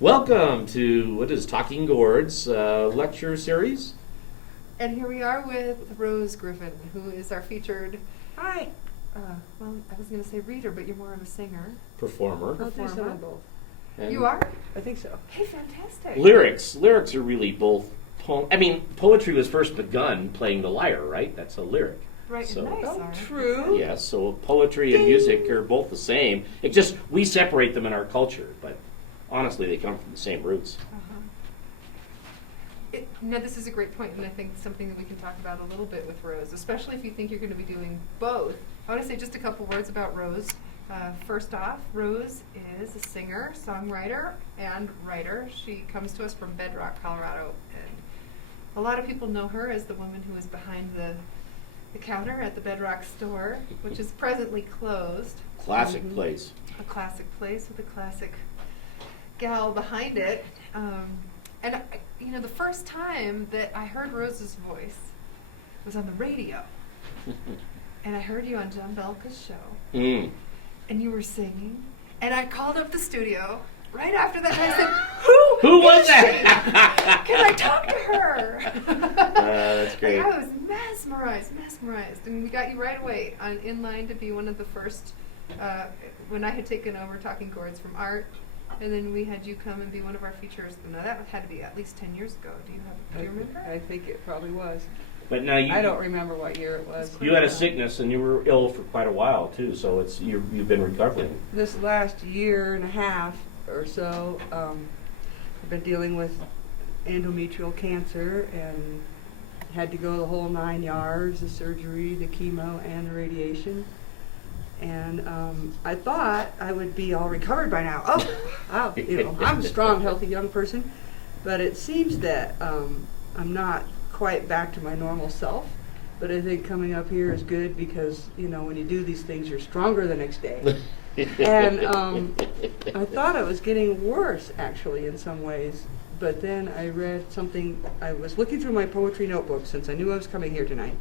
Welcome to what is Talking Gourds lecture series. And here we are with Rose Griffin, who is our featured, Hi. Well, I was going to say reader, but you're more of a singer. Performer. I'll do some of both. And You are? I think so. Hey, fantastic. Lyrics. Lyrics are really both poetry was first begun playing the lyre, right? That's a lyric. Right, So- nice. Oh, Sarah. true. Yes, so poetry and music are both the same. It just, we separate them in our culture, but honestly, they come from the same roots. No, this is a great point, and I think something that we can talk about a little bit with Rose, especially if you think you're going to be doing both. I want to say just a couple words about Rose. First off, Rose is a singer, songwriter, and writer. She comes to us from Bedrock, Colorado, and a lot of people know her as the woman who is behind the counter at the Bedrock store, which is presently closed. Classic place. A classic place with a classic gal behind it. And the first time that I heard Rose's voice was on the radio. And I heard you on John Belka's show. Mm. And you were singing. And I called up the studio right after that and I said, Who was is that? she? Can I talk to her? That's great. Like, I was mesmerized. And we got you right away in line to be one of the first, when I had taken over Talking Gourds from Art. And then we had you come and be one of our features. Now that had to be at least 10 years ago. Do you remember? I think it probably was. But now I don't remember what year it was. you had a sickness and you were ill for quite a while too, so you've been recovering. This last year and a half or so, I've been dealing with endometrial cancer and had to go the whole 9 yards, the surgery, the chemo, and the radiation. And I thought I would be all recovered by now. I'm a strong, healthy young person, but it seems that I'm not quite back to my normal self. But I think coming up here is good because when you do these things, you're stronger the next day. And I thought I was getting worse, actually, in some ways. But then I read something. I was looking through my poetry notebook since I knew I was coming here tonight,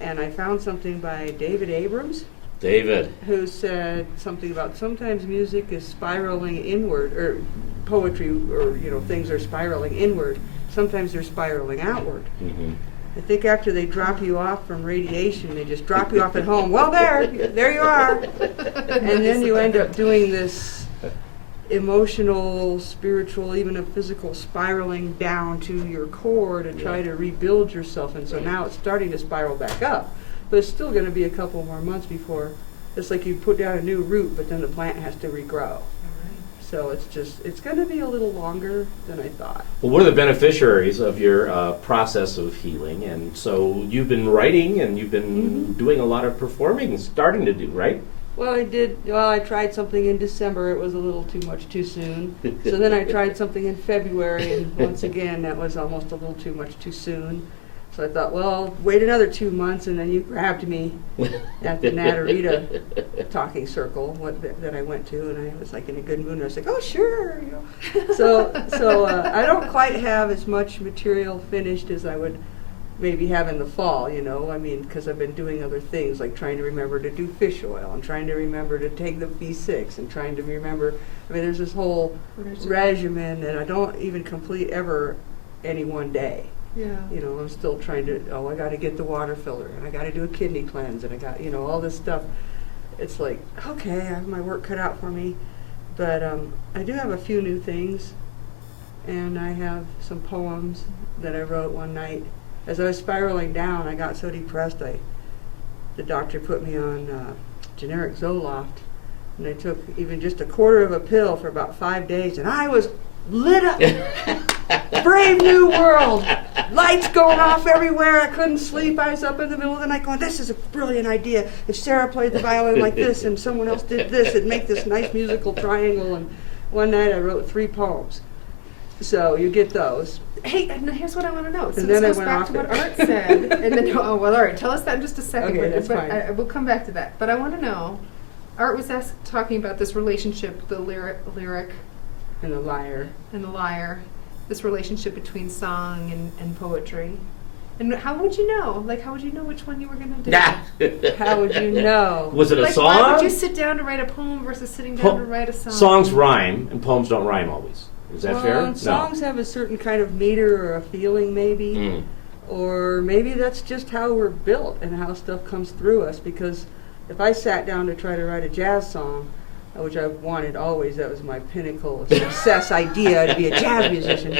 and I found something by David Abrams. David. Who said something about sometimes music is spiraling inward, or poetry, or things are spiraling inward. Sometimes they're spiraling outward. Mm-hmm. I think after they drop you off from radiation, they just drop you off at home. Well, there you are. And then you end up doing this emotional, spiritual, even a physical spiraling down to your core to try to rebuild yourself. And so now it's starting to spiral back up. But it's still going to be a couple more months before it's like you put down a new root, but then the plant has to regrow. So it's going to be a little longer than I thought. Well, we're the beneficiaries of your process of healing, and so you've been writing and you've been doing a lot of performing, starting to do, right? Well, I did. Well, I tried something in December. It was a little too much too soon. So then I tried something in February, and once again, that was almost a little too much too soon. So I thought, well, wait another 2 months, and then you grabbed me at the Natarita talking circle that I went to, and I was like in a good mood. And I was like, oh, sure. So I don't quite have as much material finished as I would maybe have in the fall, because I've been doing other things, like trying to remember to do fish oil, and trying to remember to take the B6, and trying to remember, there's this whole regimen that I don't even complete ever any one day. Yeah. I'm still trying to, I got to get the water filter, and I got to do a kidney cleanse, and I got, all this stuff. It's like, okay, I have my work cut out for me. But I do have a few new things, and I have some poems that I wrote one night. As I was spiraling down, I got so depressed, the doctor put me on generic Zoloft, and I took even just a quarter of a pill for about 5 days, and I was lit up. Brave new world. Lights going off everywhere. I couldn't sleep. I was up in the middle of the night going, this is a brilliant idea. If Sarah played the violin like this and someone else did this, it'd make this nice musical triangle. And one night I wrote 3 poems. So you get those. Hey, here's what I want to know. So And this then I goes went back off to what it. Art said. And then, all right, tell us that in just a second. Okay, that's but fine. we'll come back to that. But I want to know, Art was talking about this relationship, the lyric And the lyre. and the lyre, this relationship between song and poetry. And how would you know? Like, how would you know which one you were going to do? How would you know? Was it a Like, song? why would you sit down to write a poem versus sitting down to write a song? Songs rhyme, and poems don't rhyme always. Is that fair? Well, songs have a certain kind of meter or a feeling, maybe. Mm. Or maybe that's just how we're built and how stuff comes through us. Because if I sat down to try to write a jazz song, which I've wanted always, that was my pinnacle success idea, to be a jazz musician.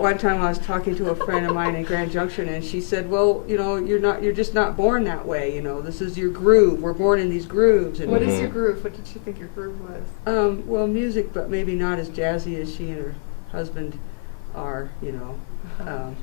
One time I was talking to a friend of mine in Grand Junction, and she said, well, you know, you're just not born that way, you know, this is your groove, we're born in these grooves. And What is your groove? What did she think your groove was? well, music, but maybe not as jazzy as she and her husband are, you know.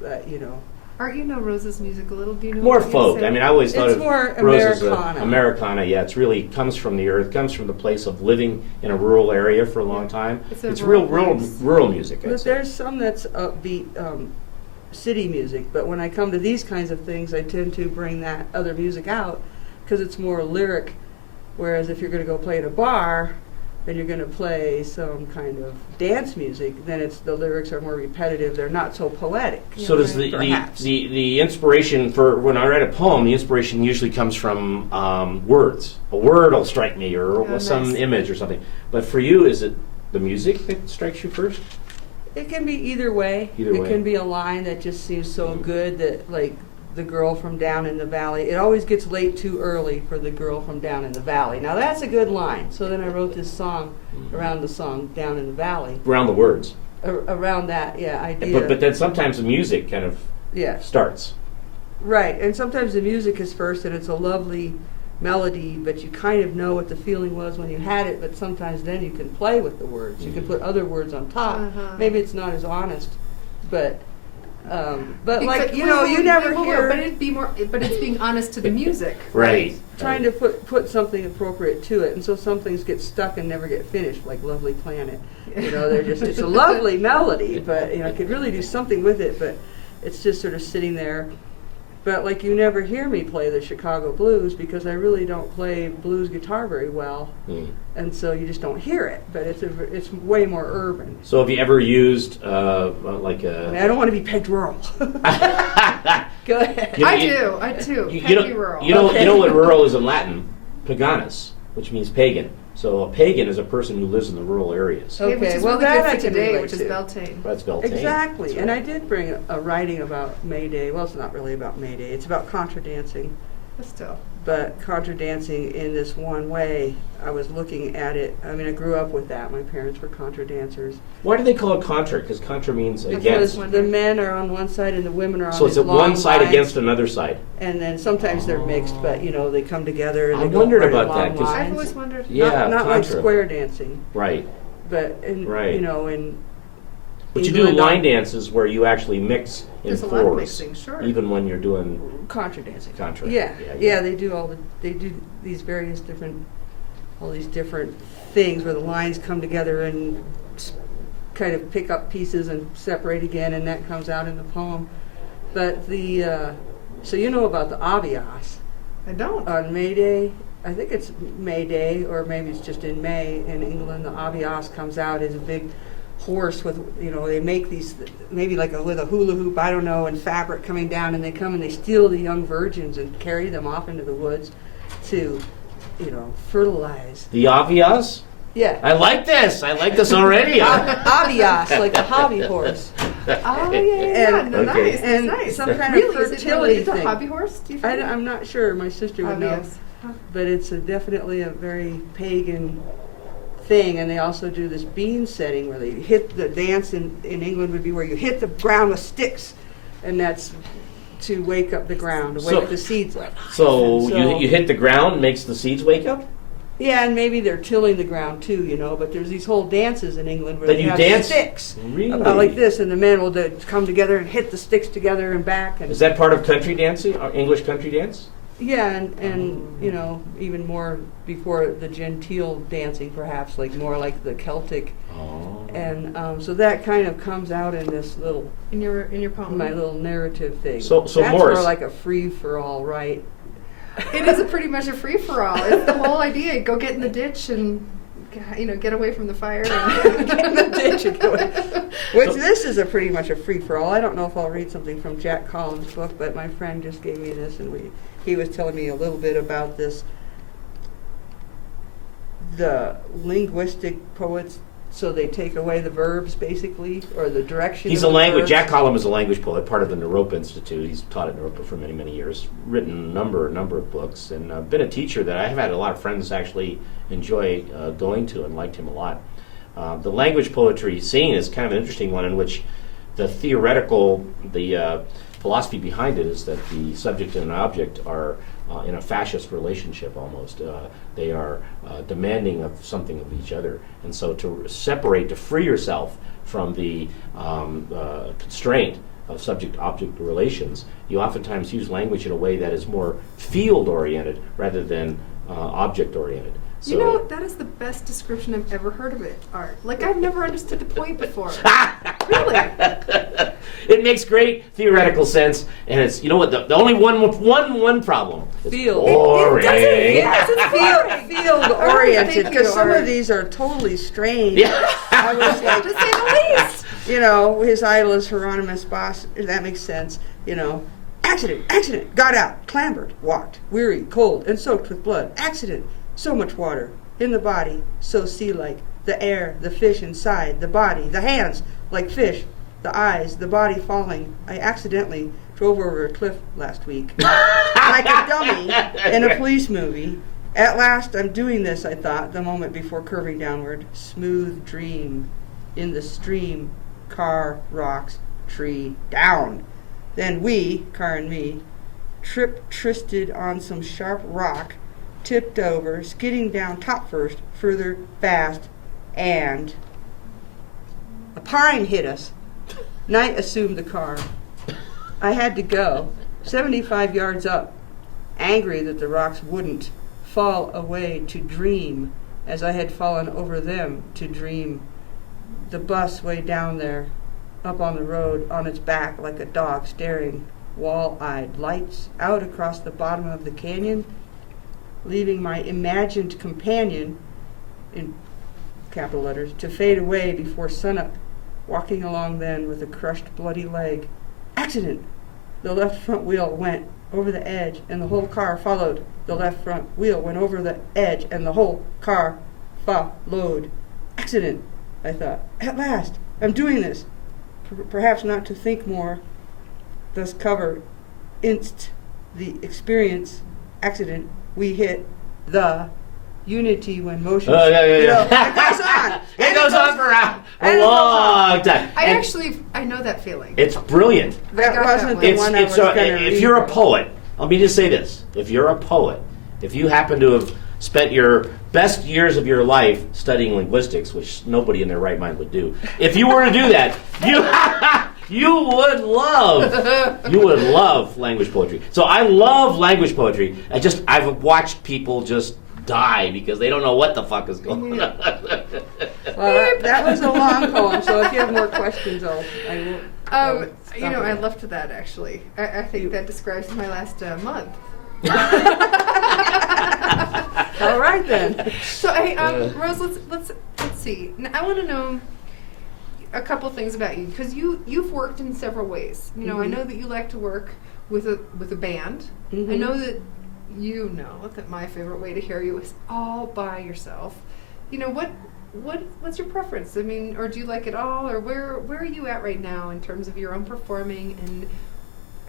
But, you know. Art, you know Rose's music a little. Do you know More what you folk. say? I mean, I always thought It's of more Rose as Americana. Americana. Yeah, it's really comes from the earth, comes from the place of living in a rural area for a long time. It's a It's rural real place. rural music. I'd But say. there's some that's upbeat city music. But when I come to these kinds of things, I tend to bring that other music out because it's more lyric. Whereas if you're going to go play at a bar and you're going to play some kind of dance music, then it's the lyrics are more repetitive. They're not so poetic. So does Perhaps. the inspiration for when I write a poem, the inspiration usually comes from words. A word will strike me, or Oh, some nice. image or something. But for you, is it the music that strikes you first? It can be either way. Either It way. can be a line that just seems so good that, like, the girl from down in the valley. It always gets late too early for the girl from down in the valley. Now that's a good line. So then I wrote this song around the song Down in the Valley. Around the words. Around that, idea. But then sometimes the music kind of yeah, starts. right. And sometimes the music is first, and it's a lovely melody, but you kind of know what the feeling was when you had it. But sometimes then you can play with the words. You can put other words on top. Uh-huh. Maybe it's not as honest, but like Because- you know, you never hear. But it'd be more. But it's being honest to the music. Right. Trying to put something appropriate to it, and so some things get stuck and never get finished, like Lovely Planet. You know, they're just, it's a lovely melody, but, you know, I could really do something with it, but it's just sort of sitting there. But, like, you never hear me play the Chicago blues because I really don't play blues guitar very well, and so you just don't hear it, but it's way more urban. So have you ever used like I mean, a... I don't want to be pegged rural. Go ahead. You know, I do. You Peggy know, rural. you know, Okay. you know what rural is in Latin? Paganus, which means pagan. So a pagan is a person who lives in the rural areas. Okay, which is well, really that good I for can today, relate which is to. Beltane. That's Beltane. Exactly, That's and I right. did bring a writing about May Day. Well, it's not really about May Day. It's about contra dancing, But still. but contra dancing in this one way. I was looking at it. I mean, I grew up with that. My parents were contra dancers. Why do they call it contra? Because contra means Because against. the men are on one side and the women are on So it's these at one long side lines, against another side. and then sometimes they're mixed, but you know they come together and I they go wondered right about along that, 'cause- I've lines. always wondered. Yeah, not like contra. square dancing, Right. but in Right. you know in. But you do England, line dances where you actually mix in There's a lot of fours, mixing, sure. even when you're doing Contra dancing. contra. Yeah, they do they do these various different, all these different things where the lines come together and kind of pick up pieces and separate again, and that comes out in the poem. But so you know about the avias I don't. on May Day. I think it's May Day, or maybe it's just in May in England. The avias comes out as a big horse with, you know, they make these maybe like with a hula hoop, I don't know, and fabric coming down, and they come and they steal the young virgins and carry them off into the woods to, you know, fertilize. The avias? Yeah. I like this. I like this already. Avias, like a hobby horse. Oh yeah. And- No, Okay. nice. And nice. some kind of Really, is it fertility related to thing. hobby horse? Do you think? I'm not sure. My sister would know. Obvious. Huh. But it's definitely a very pagan thing, and they also do this bean setting where they hit the dance in England would be where you hit the ground with sticks, and that's to wake up the ground, to wake So- the seeds up. So, And you hit the ground, makes the seeds wake up? yeah, and maybe they're tilling the ground too, you know. But there's these whole dances in England where That they you have dance? sticks Really? like this, and the men will come together and hit the sticks together and back. And Is that part of country dancing, or English country dance? yeah, and you know, even more before the genteel dancing, perhaps, like more like the Celtic. Oh. And so that kind of comes out in this little, In your poem. my little narrative thing. So That's Morris- more like a free for all, right? It is pretty much a free for all. It's the whole idea. Go get in the ditch and get away from the fire. And Get in the ditch and go in. Which this is pretty much a free-for-all. I don't know if I'll read something from Jack Collins' book, but my friend just gave me this, and he was telling me a little bit about this. The linguistic poets, so they take away the verbs, basically, or the direction. He's of a the language. verbs. Jack Collins is a language poet, part of the Naropa Institute. He's taught at Naropa for many, many years. Written a number of books, and been a teacher that I have had a lot of friends actually enjoy going to, and liked him a lot. The language poetry scene is kind of an interesting one, in which the theoretical, the philosophy behind it is that the subject and an object are in a fascist relationship almost. They are demanding of something of each other. And so to separate, to free yourself from the constraint of subject-object relations, you oftentimes use language in a way that is more field-oriented rather than object-oriented. So that is the best description I've ever heard of it, Art. Like, I've never understood the point before. Really? it makes great theoretical sense, and it's, you know what, the only one problem. It's Field. boring. Yes, it's Field oriented, Thank you, because some Art. of these are totally strange. Yeah. I was like, to say the least. his idol is Hieronymus Boss. That makes sense. Accident, got out, clambered, walked, weary, cold, and soaked with blood. Accident, so much water in the body, so sea-like. The air, the fish inside, the body, the hands like fish, the eyes, the body falling. I accidentally drove over a cliff last week, like a dummy in a police movie. At last, I'm doing this, I thought, the moment before curving downward. Smooth dream in the stream, car, rocks, tree, down. Then we, car and me, tristed on some sharp rock, tipped over, skidding down top first, further, fast, and a pine hit us. Night assumed the car. I had to go 75 yards up, angry that the rocks wouldn't fall away to dream as I had fallen over them to dream. The bus way down there, up on the road, on its back like a dog staring, wall-eyed, lights out across the bottom of the canyon, leaving my imagined companion, in capital letters, to fade away before sunup, walking along then with a crushed bloody leg. Accident! The left front wheel went over the edge and the whole car followed. The left front wheel went over the edge and the whole car followed. Accident, I thought. At last, I'm doing this. Perhaps not to think more, thus cover inst the experience. Accident, we hit the unity when motion. Oh, yeah. It goes on. It goes on for a and it goes long time. I know that feeling. It's brilliant. That I got wasn't that the one. one I was going to read. If you're a poet, let me just say this. If you're a poet, if you happen to have spent your best years of your life studying linguistics, which nobody in their right mind would do, if you were to do that, you would love language poetry. So I love language poetry. I've watched people just die because they don't know what the fuck is going on. Well, that was a long poem, so if you have more questions, I will. I loved that actually. I think that describes my last month. All right then. So, Rose, let's see. Now, I want to know a couple things about you because you've worked in several ways. I know that you like to work with a band. Mm-hmm. I know that you know that my favorite way to hear you is all by yourself. What's your preference? I mean, or do you like it all, or where are you at right now in terms of your own performing? And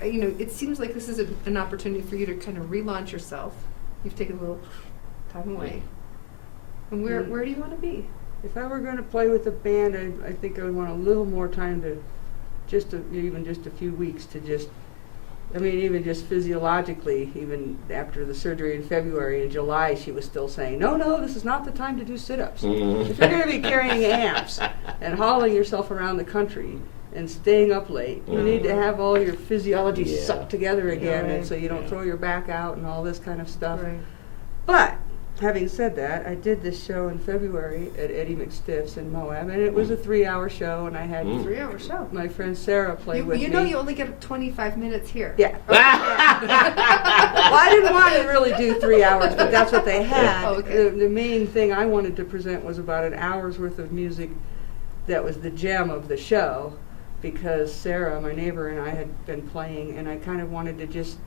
it seems like this is an opportunity for you to kind of relaunch yourself. You've taken a little time away. And where do you want to be? If I were going to play with a band, I think I would want a little more time to, even just a few weeks to even just physiologically, even after the surgery in February, in July, she was still saying, no, this is not the time to do sit-ups. If you're going to be carrying amps and hauling yourself around the country and staying up late, you need to have all your physiology sucked together again, and so you don't throw your back out and all this kind of stuff. Right. But having said that, I did this show in February at Eddie McStiff's in Moab, and it was a 3-hour show, and I had 3-hour show. my friend Sarah play with me. You only get 25 minutes here. Yeah. I didn't want to really do 3 hours, but that's what they had. Oh, okay. The main thing I wanted to present was about an hour's worth of music that was the gem of the show, because Sarah, my neighbor, and I had been playing, and I kind of wanted to just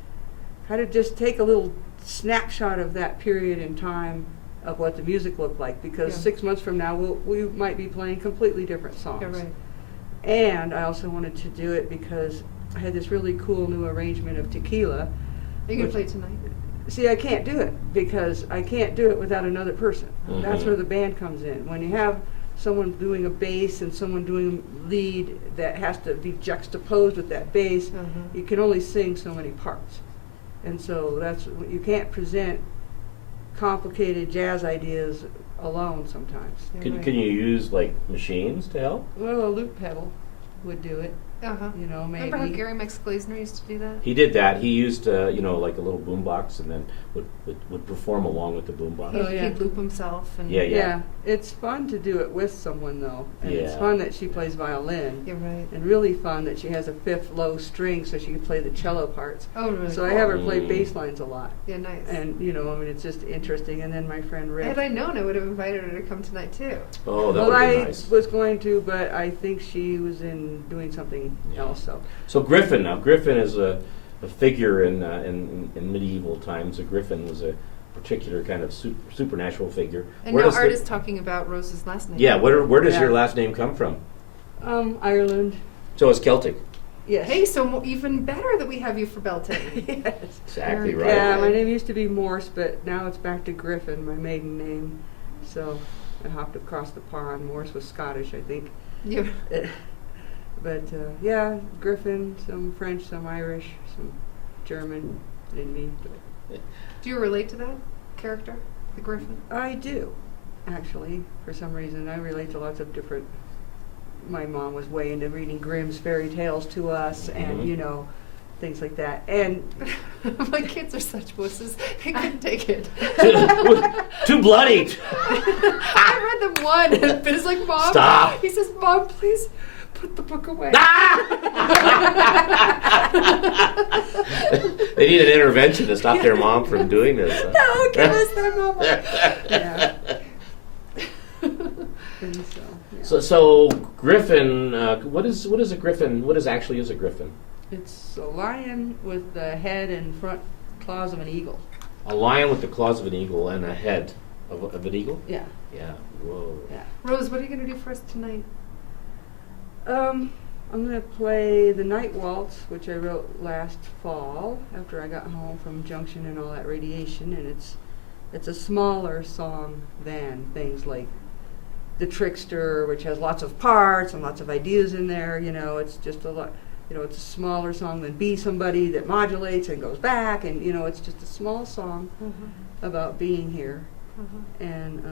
take a little snapshot of that period in time of what the music looked like, because Yeah. 6 months from now we might be playing completely different songs. Yeah, right. And I also wanted to do it because I had this really cool new arrangement of tequila. Are you gonna which- play tonight? See, I can't do it because I can't do it without another person. That's Mhm. where the band comes in. When you have someone doing a bass and someone doing lead that has to be juxtaposed with that bass, you can only sing so many parts. And so you can't present complicated jazz ideas alone sometimes. Yeah, Can, right. can you use like machines to help? Well, a loop pedal would do it, Uh-huh. you know, maybe. Remember how Gary Max Glazner used to do that? He did that. He used like a little boombox, and then would perform along with the boombox. Oh, yeah. He'd loop himself and Yeah, Yeah, it's fun to do it with someone though, and it's Yeah. fun that she plays violin, You're right. and really fun that she has a fifth low string so she can play the cello parts. Oh, really? So I cool. have her play Mm. bass lines a lot, Yeah, nice. and it's just interesting. And then my friend Rick. Had I known, I would have invited her to come tonight too. Oh, that Well, would be I nice. was going to, but I think she was in doing something Yeah. else. So So Griffin, now Griffin is a figure in medieval times. A Griffin was a particular kind of supernatural figure. And Where now does the- Art is talking about Rose's last name. Yeah, where does Yeah. your last name come from? Ireland. So it's Celtic. Yes. Hey, so even better that we have you for Beltane. Yes. Exactly Very right. Yeah, my good. name used to be Morse, but now it's back to Griffin, my maiden name. So I hopped across the pond. Morse was Scottish, I think. Yeah. But yeah, Griffin, some French, some Irish, some German in me. Do you relate to that character, the Griffin? I do, actually, for some reason. I relate to lots of different. My mom was way into reading Grimm's fairy tales to us, and Mhm. things like that. And My kids are such wusses. They couldn't take it. Too bloody. I read them one, and Ben's like, Mom. Stop. He says, Mom, please put the book away. They need an intervention to stop their mom from doing this. huh? No, give us that mama. yeah, and so yeah. So Griffin, what is a griffin? What actually is a griffin? It's a lion with the head and front claws of an eagle. A lion with the claws of an eagle and a head of an eagle? Yeah, Yeah. Whoa. yeah. Rose, what are you going to do for us tonight? I'm gonna play the Night Waltz, which I wrote last fall after I got home from Junction and all that radiation, and it's a smaller song than things like The Trickster, which has lots of parts and lots of ideas in there. It's just a lot. It's a smaller song than Be Somebody that modulates and goes back, and it's just a small song about being here. And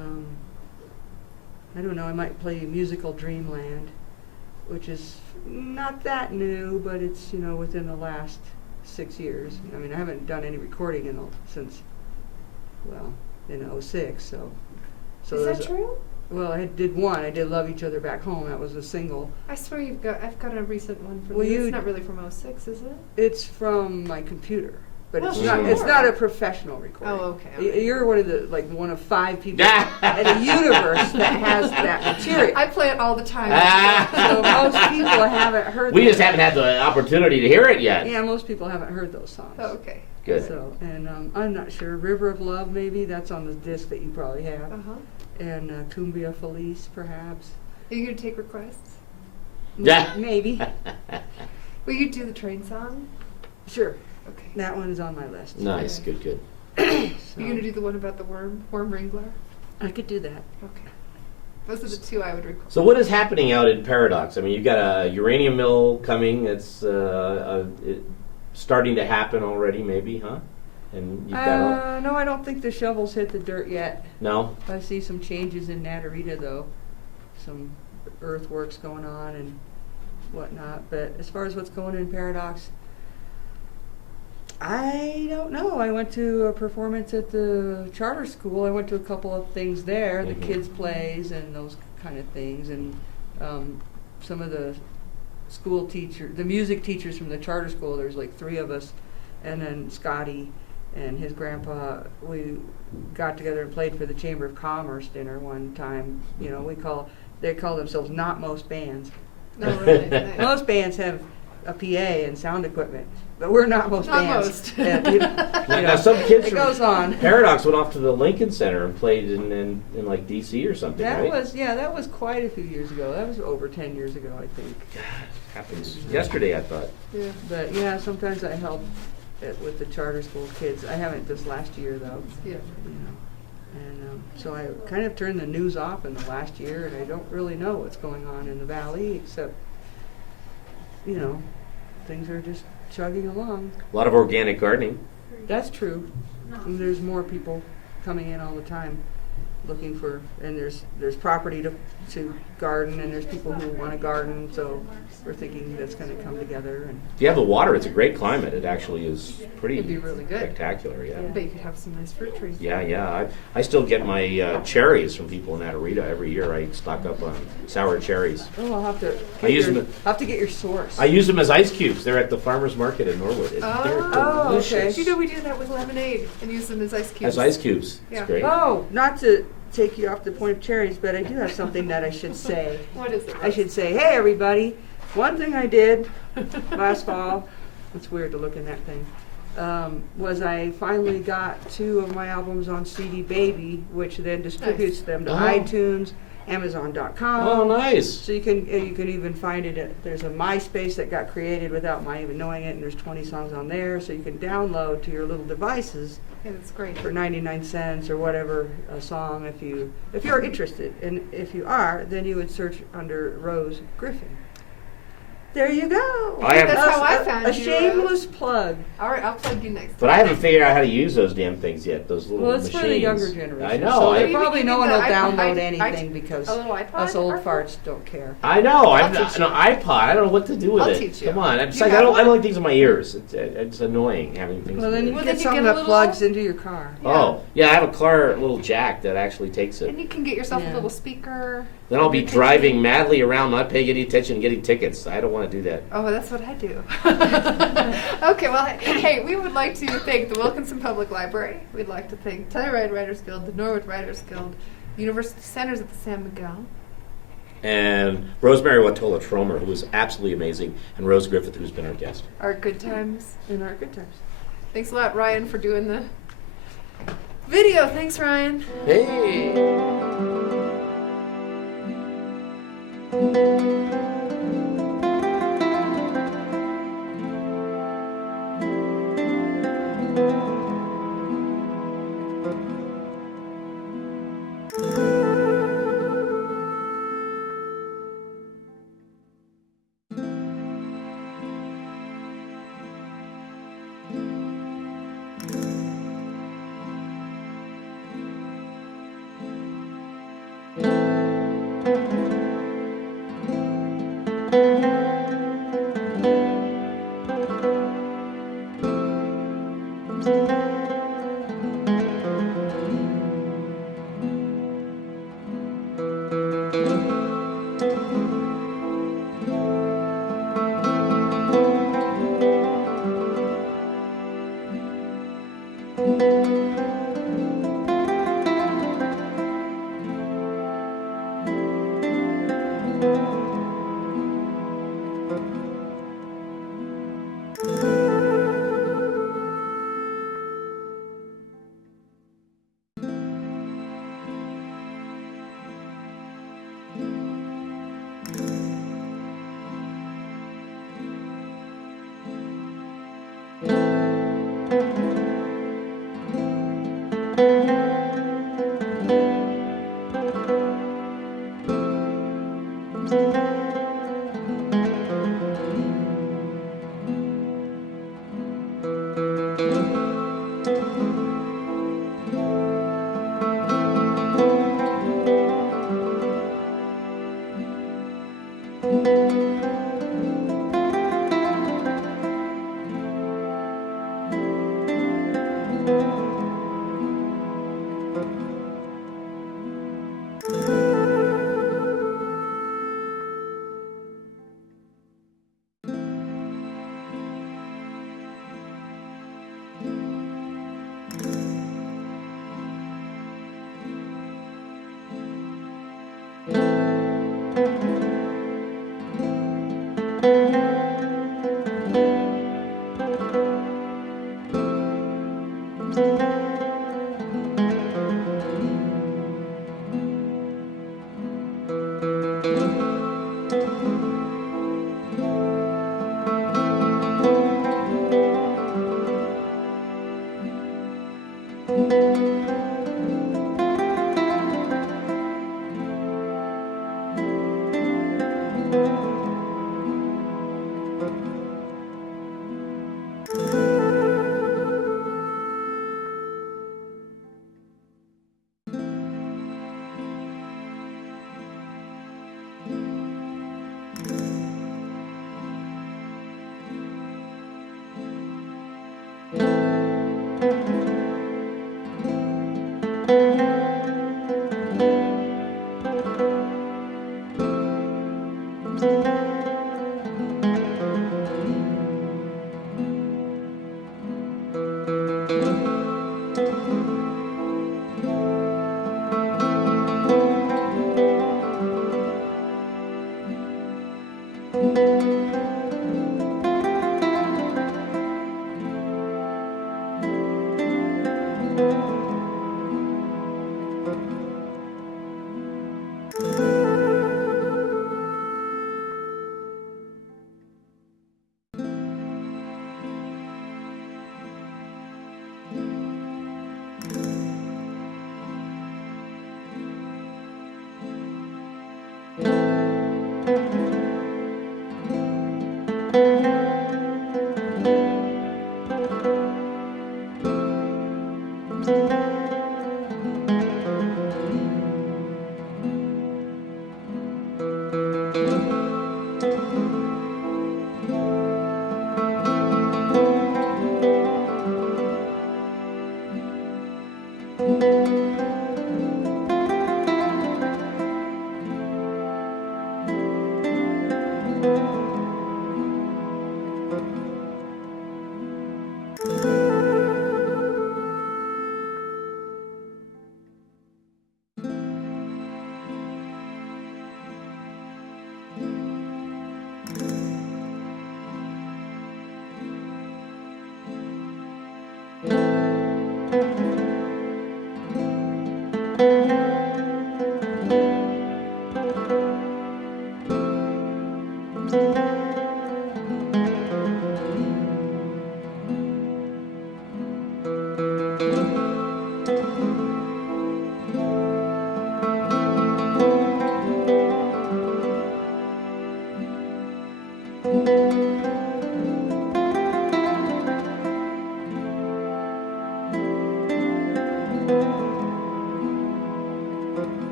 I don't know. I might play Musical Dreamland, which is not that new, but it's within the last 6 years. I mean, I haven't done any recording since in 06. So Is there's that true? Well, I did one. I did Love Each Other Back Home. That was a single. I swear I've got a recent one from Well, you. you- It's not really from 06, is it? It's from my computer, but Well, it's not. sure. It's not a professional recording. Oh, okay. You're one of 5 people in the universe that has that material. I play it all the time. So most people haven't heard. We those. just haven't had the opportunity to hear it yet. Yeah, most people haven't heard those songs. Oh, okay. Good. So, and I'm not sure. River of Love, maybe that's on the disc that you probably have, Uh-huh. and Cumbia Feliz, perhaps. Are you going to take requests? Yeah. Maybe. Will you do the train song? Sure. Okay. That one's on my list. Nice. Good. Good. So, You're going to do the one about the worm wrangler? I could do that. Okay. Those are the two I would request. So what is happening out in Paradox? I mean, you've got a uranium mill coming. It's starting to happen already, maybe, huh? And you've got No, I don't think the shovels hit the dirt yet. no. I see some changes in Natarita, though. Some earthworks going on and whatnot. But as far as what's going in Paradox, I don't know. I went to a performance at the charter school. I went to a couple of things there, the Mhm. kids' plays and those kind of things. And some of the the music teachers from the charter school, there's like 3 of us, and then Scotty and his grandpa, we got together and played for the Chamber of Commerce dinner one time. You know, they call themselves Not Most Bands. No, really, nice. Most bands have a PA and sound equipment, but we're not most Not bands. most. And, you know, Now, some kids it from goes on. Paradox went off to the Lincoln Center and played in like D.C. or something, That right? that was quite a few years ago. That was over 10 years ago, I think. God, happens yesterday, I thought. Yeah. But yeah, sometimes I help with the charter school kids. I haven't this last year though. Yeah. You know. And so I kind of turned the news off in the last year, and I don't really know what's going on in the valley, except, you know, things are just chugging along. A lot of organic gardening. That's true. And there's more people coming in all the time looking for, and there's property to garden, and there's people who want to garden, so we're thinking that's going to come together. And If you have the water, it's a great climate. It actually is pretty It'd be really good. spectacular, yeah. I bet you could have some nice fruit trees. Yeah. I still get my cherries from people in Atarita every year. I stock up on sour cherries. oh, I'll have to have to get your source. I use them as ice cubes. They're at the farmer's market in Norwood. They're Oh, delicious. okay. Did you know we do that with lemonade and use them as ice cubes? As ice cubes. Yeah. It's great. Oh, not to take you off the point of cherries, but I do have something that I should say. What is it? I should say, hey everybody, one thing I did last fall, it's weird to look in that thing, was I finally got 2 of my albums on CD Baby, which then distributes them to Oh. iTunes, Amazon.com. Oh, nice. So you can even find it there's a MySpace that got created without my even knowing it, and there's 20 songs on there, so you can download to your little devices Yeah, that's great. for 99 cents or whatever a song if you're interested. And if you are, then you would search under Rose Griffin. There you go. I have- That's how I found a you, shameless plug. All right, I'll plug you next. But I haven't figured out how to use those damn things yet. Those little Well, it's machines. for the younger generation. I know. So Maybe probably you no need one the will iPod- download I- anything because a little iPod us old or- farts don't care. I know. I'll I've teach an iPod. I don't know what to do with I'll it. teach you. Come on. It's You like have I one? don't like things in my ears. It's annoying having things. Well, then in you my Well, get then you something get a that little- plugs into your car. Yeah. Oh, yeah. I have a car, a little jack that actually takes it. And you can get yourself Yeah. a little speaker. Then I'll be in your kitchen. driving madly around, not paying any attention, and getting tickets. I don't want to do that. Oh, that's what I do. Okay, well, hey, we would like to thank the Wilkinson Public Library. We'd like to thank Telluride Writers Guild, the Norwood Writers Guild, University Centers at the San Miguel. And Rosemary Watola Tromer, who was absolutely amazing, and Rose Griffith, who's been our guest. Our good times. In our good times. Thanks a lot, Ryan, for doing the video. Thanks, Ryan. Hey!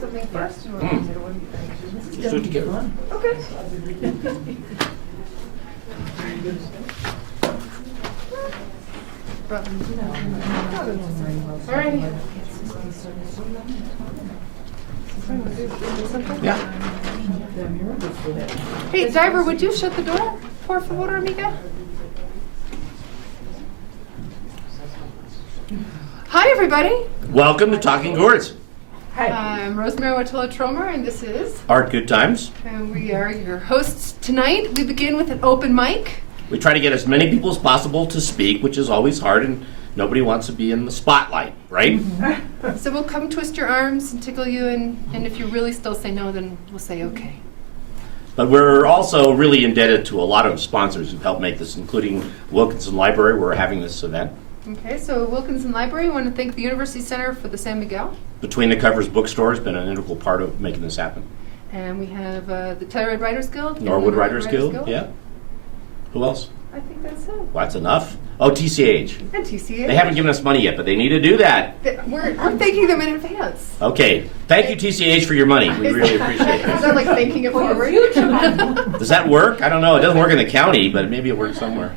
Something first? Just do it together. Okay. All right. Yeah. Hey, Diver, would you shut the door? Por favor, amiga. Hi, everybody. Welcome to Talking Gourds. I'm Rosemary Watilla-Tromer, and this is, Art Good Times. and we are your hosts tonight. We begin with an open mic. We try to get as many people as possible to speak, which is always hard, and nobody wants to be in the spotlight, right? So we'll come twist your arms and tickle you, and if you really still say no, then we'll say okay. But we're also really indebted to a lot of sponsors who've helped make this, including Wilkinson Library, where we're having this event. Okay, so Wilkinson Library, I want to thank the University Center for the San Miguel. Between the Covers Bookstore has been an integral part of making this happen. And we have the Telluride Writers Guild. and Norwood the Writers Guild, yeah. Who else? I think that's it. Well, that's enough. Oh, TCH. And TCA. They haven't given us money yet, but they need to do that. We're thanking them in advance. Okay. Thank you, TCH, for your money. We really appreciate Is it. that like thanking it forward? Does that work? I don't know. It doesn't work in the county, but maybe it works somewhere.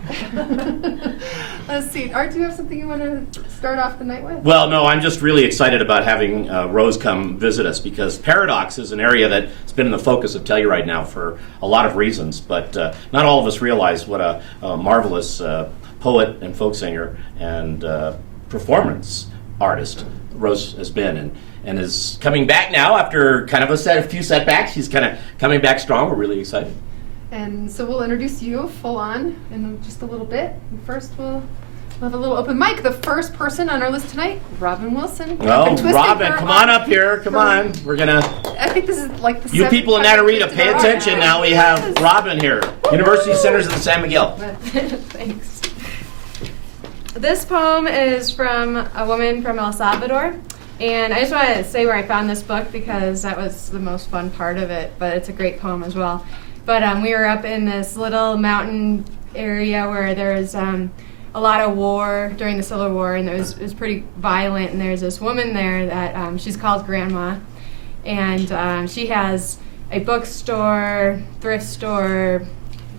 Let's see. Art, do you have something you want to start off the night with? Well, no, I'm just really excited about having Rose come visit us because Paradox is an area that's been in the focus of Telluride now for a lot of reasons, but not all of us realize what a marvelous poet and folk singer and performance artist Rose has been and is coming back now after kind of a few setbacks. She's kind of coming back strong. We're really excited. And so we'll introduce you full on in just a little bit. And first we'll have a little open mic. The first person on our list tonight, Robin Wilson. I've been Oh, twisting Robin, her come on arm up here. Come for- on. We're going to... I think this is like the You seventh people in time I've Natarita, twisted pay her arm. attention. Now we have Yes. Robin here. University Centers of the San Miguel. Thanks. This poem is from a woman from El Salvador, and I just want to say where I found this book because that was the most fun part of it, but it's a great poem as well. But we were up in this little mountain area where there was a lot of war during the Civil War, and it was pretty violent, and there's this woman there that she's called Grandma, and she has a bookstore, thrift store,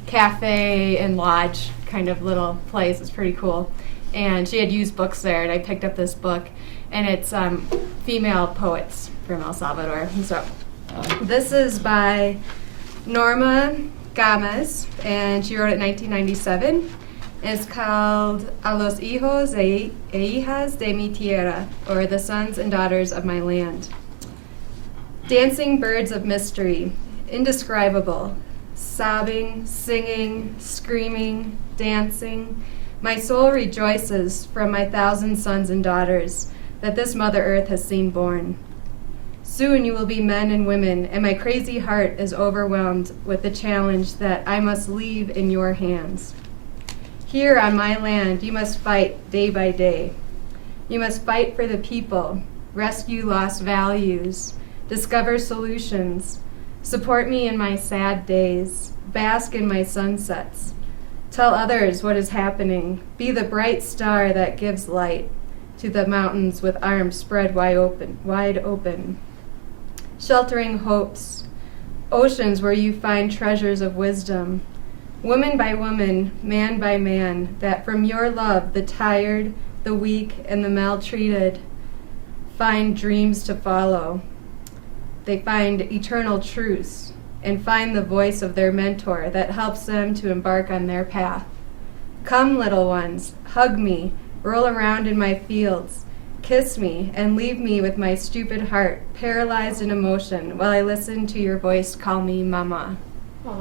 cafe, and lodge kind of little place. It's pretty cool. and she had used books there, and I picked up this book, and it's female poets from El Salvador. And so this is by Norma Gomez, and she wrote it in 1997. It's called A los hijos e hijas de mi tierra, or The Sons and Daughters of My Land. Dancing birds of mystery, indescribable, sobbing, singing, screaming, dancing. My soul rejoices from my 1,000 sons and daughters that this Mother Earth has seen born. Soon you will be men and women, and my crazy heart is overwhelmed with the challenge that I must leave in your hands. Here on my land, you must fight day by day. You must fight for the people, rescue lost values, discover solutions, support me in my sad days, bask in my sunsets, tell others what is happening, be the bright star that gives light to the mountains with arms spread wide open, sheltering hopes, oceans where you find treasures of wisdom, woman by woman, man by man, that from your love the tired, the weak, and the maltreated find dreams to follow. They find eternal truths and find the voice of their mentor that helps them to embark on their path. Come, little ones, hug me, roll around in my fields, kiss me, and leave me with my stupid heart paralyzed in emotion while I listen to your voice call me Mama. So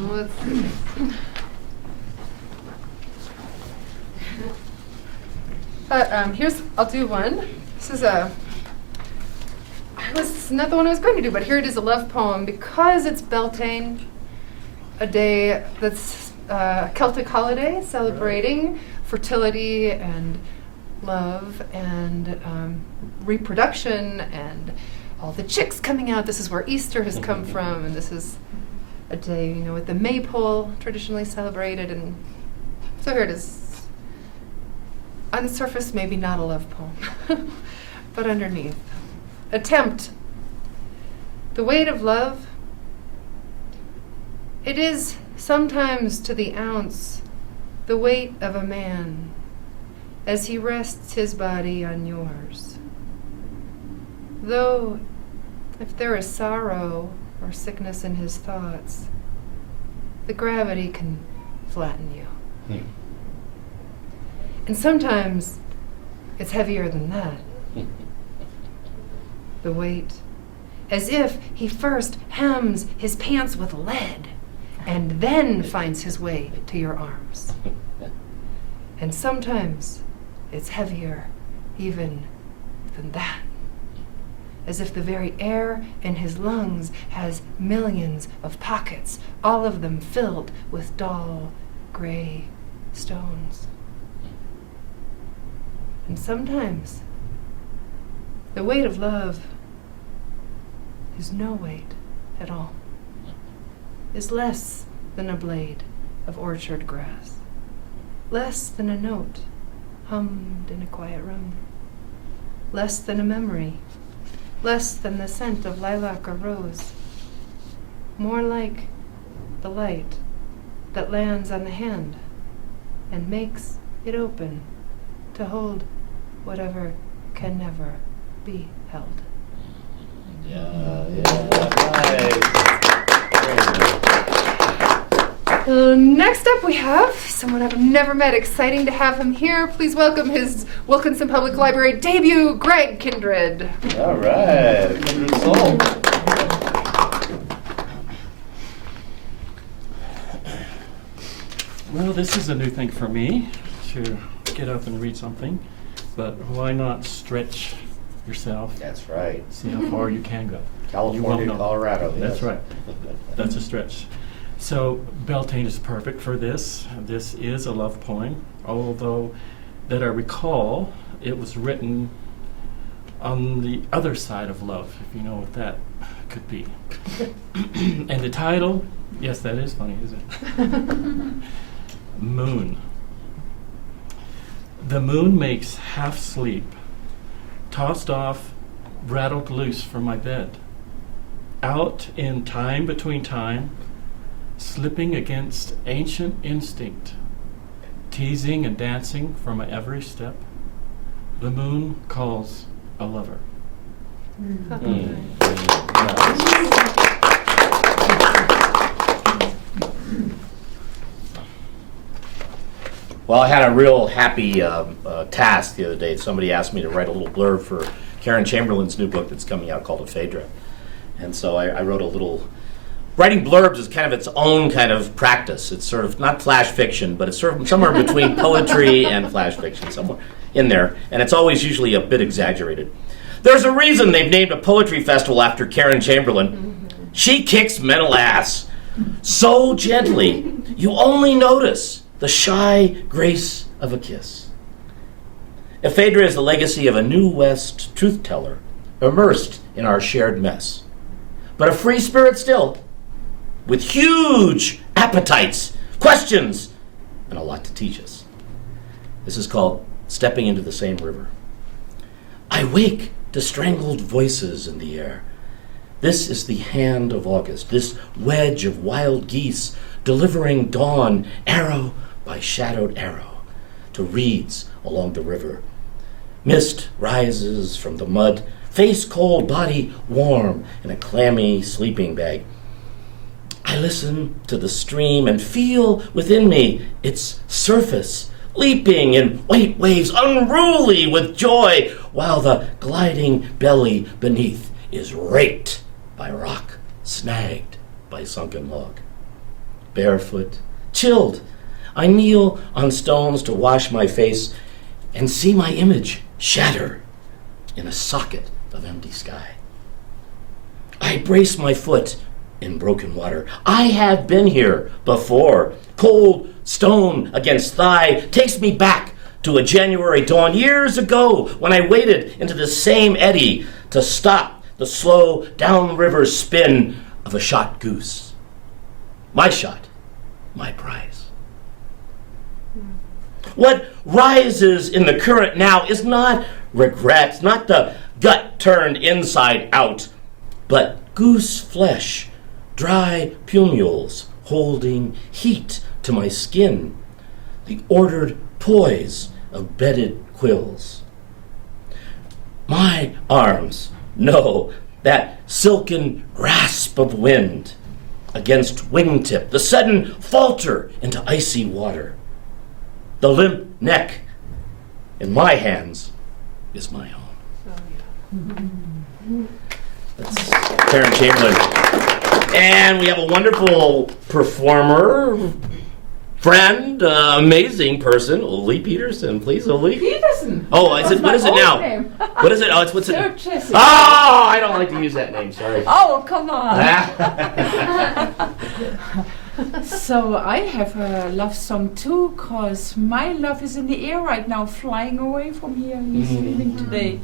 let's see. I'll do one. This is it's not the one I was going to do, but here it is, a love poem, because it's Beltane, a day that's a Celtic holiday celebrating fertility and love and reproduction and all the chicks coming out. This is where Easter has come from, and this is a day, with the maypole traditionally celebrated. And so here it is. On the surface, maybe not a love poem, but underneath. Attempt. The weight of love, it is sometimes to the ounce the weight of a man as he rests his body on yours. Though, if there is sorrow or sickness in his thoughts, the gravity can flatten you. And sometimes it's heavier than that. The weight, as if he first hems his pants with lead and then finds his way to your arms. And sometimes it's heavier even than that, as if the very air in his lungs has millions of pockets, all of them filled with dull gray stones. And sometimes the weight of love is no weight at all, is less than a blade of orchard grass, less than a note hummed in a quiet room, less than a memory, less than the scent of lilac or rose, more like the light that lands on the hand and makes it open to hold whatever can never be held. Next up we have someone I've never met. Exciting to have him here. Please welcome his Wilkinson Public Library debut, Greg Kindred. All right, Kindred Soul. Well, this is a new thing for me, to get up and read something, but why not stretch yourself, That's right. see how far you can go. You California won't to know. Colorado. That's yes. right. That's a stretch. So Beltane is perfect for this. This is a love poem, although that I recall it was written on the other side of love, if you know what that could be. And the title, yes, that is funny, isn't it? Moon. The moon makes half sleep, tossed off rattled loose from my bed, out in time between time, slipping against ancient instinct, teasing and dancing from my every step. The moon calls a lover. Well, I had a real happy task the other day. Somebody asked me to write a little blurb for Karen Chamberlain's new book that's coming out called Phaedra. And so I wrote a little. Writing blurbs is kind of its own kind of practice. It's sort of not flash fiction, but it's sort of somewhere between poetry and flash fiction, somewhere in there. And it's always usually a bit exaggerated. There's a reason they've named a poetry festival after Karen Chamberlain. She kicks mental ass so gently, you only notice the shy grace of a kiss. Phaedra is the legacy of a New West truth teller, immersed in our shared mess. But a free spirit still, with huge appetites, questions, and a lot to teach us. This is called Stepping into the Same River. I wake to strangled voices in the air. This is the hand of August, this wedge of wild geese delivering dawn, arrow by shadowed arrow, to reeds along the river. Mist rises from the mud, face cold, body warm in a clammy sleeping bag. I listen to the stream and feel within me its surface, leaping in white waves, unruly with joy, while the gliding belly beneath is raked by rock, snagged by sunken log. Barefoot, chilled, I kneel on stones to wash my face and see my image shatter in a socket of empty sky. I brace my foot in broken water. I have been here before. Cold stone against thigh takes me back to a January dawn years ago when I waded into the same eddy to stop the slow downriver spin of a shot goose. My shot, my prize. What rises in the current now is not regret, not the gut turned inside out, but goose flesh, dry pumules holding heat to my skin, the ordered poise of bedded quills. My arms know that silken rasp of wind against wingtip, the sudden falter into icy water. The limp neck in my hands is my own. That's Karen Chamberlain. And we have a wonderful performer, friend, amazing person, Oli Peterson. Please, Oli. Peterson. Oh, is it? What is it now? Name. What is it? Oh, it's what's it? Sir Jesse. Oh, I don't like to use that name. Sorry. Oh, come on. So I have a love song too, because my love is in the air right now, flying away from here. He's leaving today.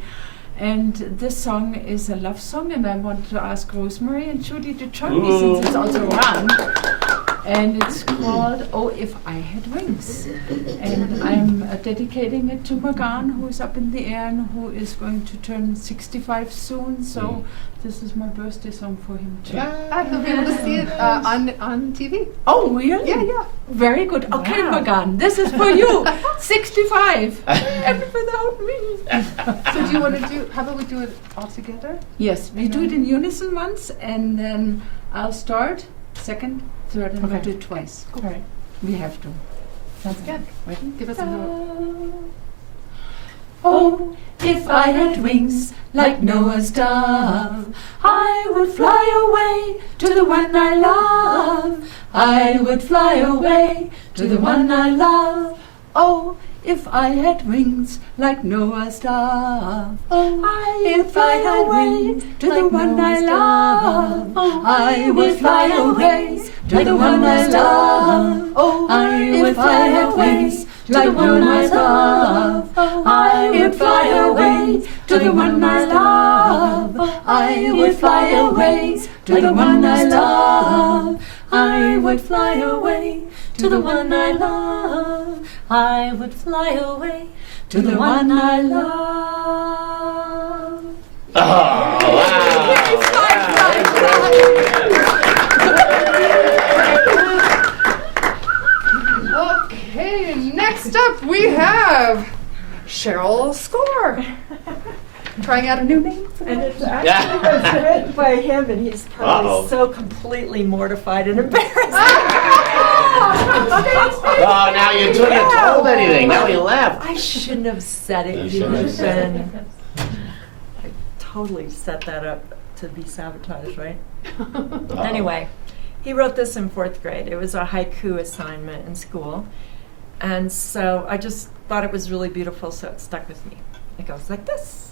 And this song is a love song, and I want to ask Rosemary and Judy to join me since it's also around. And it's called Oh If I Had Wings. And I'm dedicating it to Morgan, who is up in the air and who is going to turn 65 soon. So this is my birthday song for him too. You'll be able to see it on TV. Oh, really? Yeah. Very good. Okay, Wow. Morgan, this is for you. 65. And without me. So do you want to do, how about we do it all together? Yes, we do it in unison once, and then I'll start second, third, and we'll do it twice. Cool. All right. We have to. Sounds good. Ready? Give us a note. Oh, if I had wings like Noah's dove, I would fly away to the one I love. I would fly away to the one I love. Oh, if I had wings like Noah's dove, I would fly away to the one I love. I would fly away to the one I love. Oh, I would fly away to the one I love. I would fly away to the one I love. I would fly away to the one I love. I would fly away to the one I love. I would fly away to the one I love. Oh, wow. Okay, next up we have Cheryl Score. Trying out a new name for And that? it's actually was written by him, and he's probably Uh-oh. so completely mortified and embarrassed. Oh, now you took it, told anything. Now you left. I shouldn't have said it. You You shouldn't have said it. I totally set that up to be sabotaged, right? Anyway, he wrote this in 4th grade. It was a haiku assignment in school. And so I just thought it was really beautiful, so it stuck with me. It goes like this.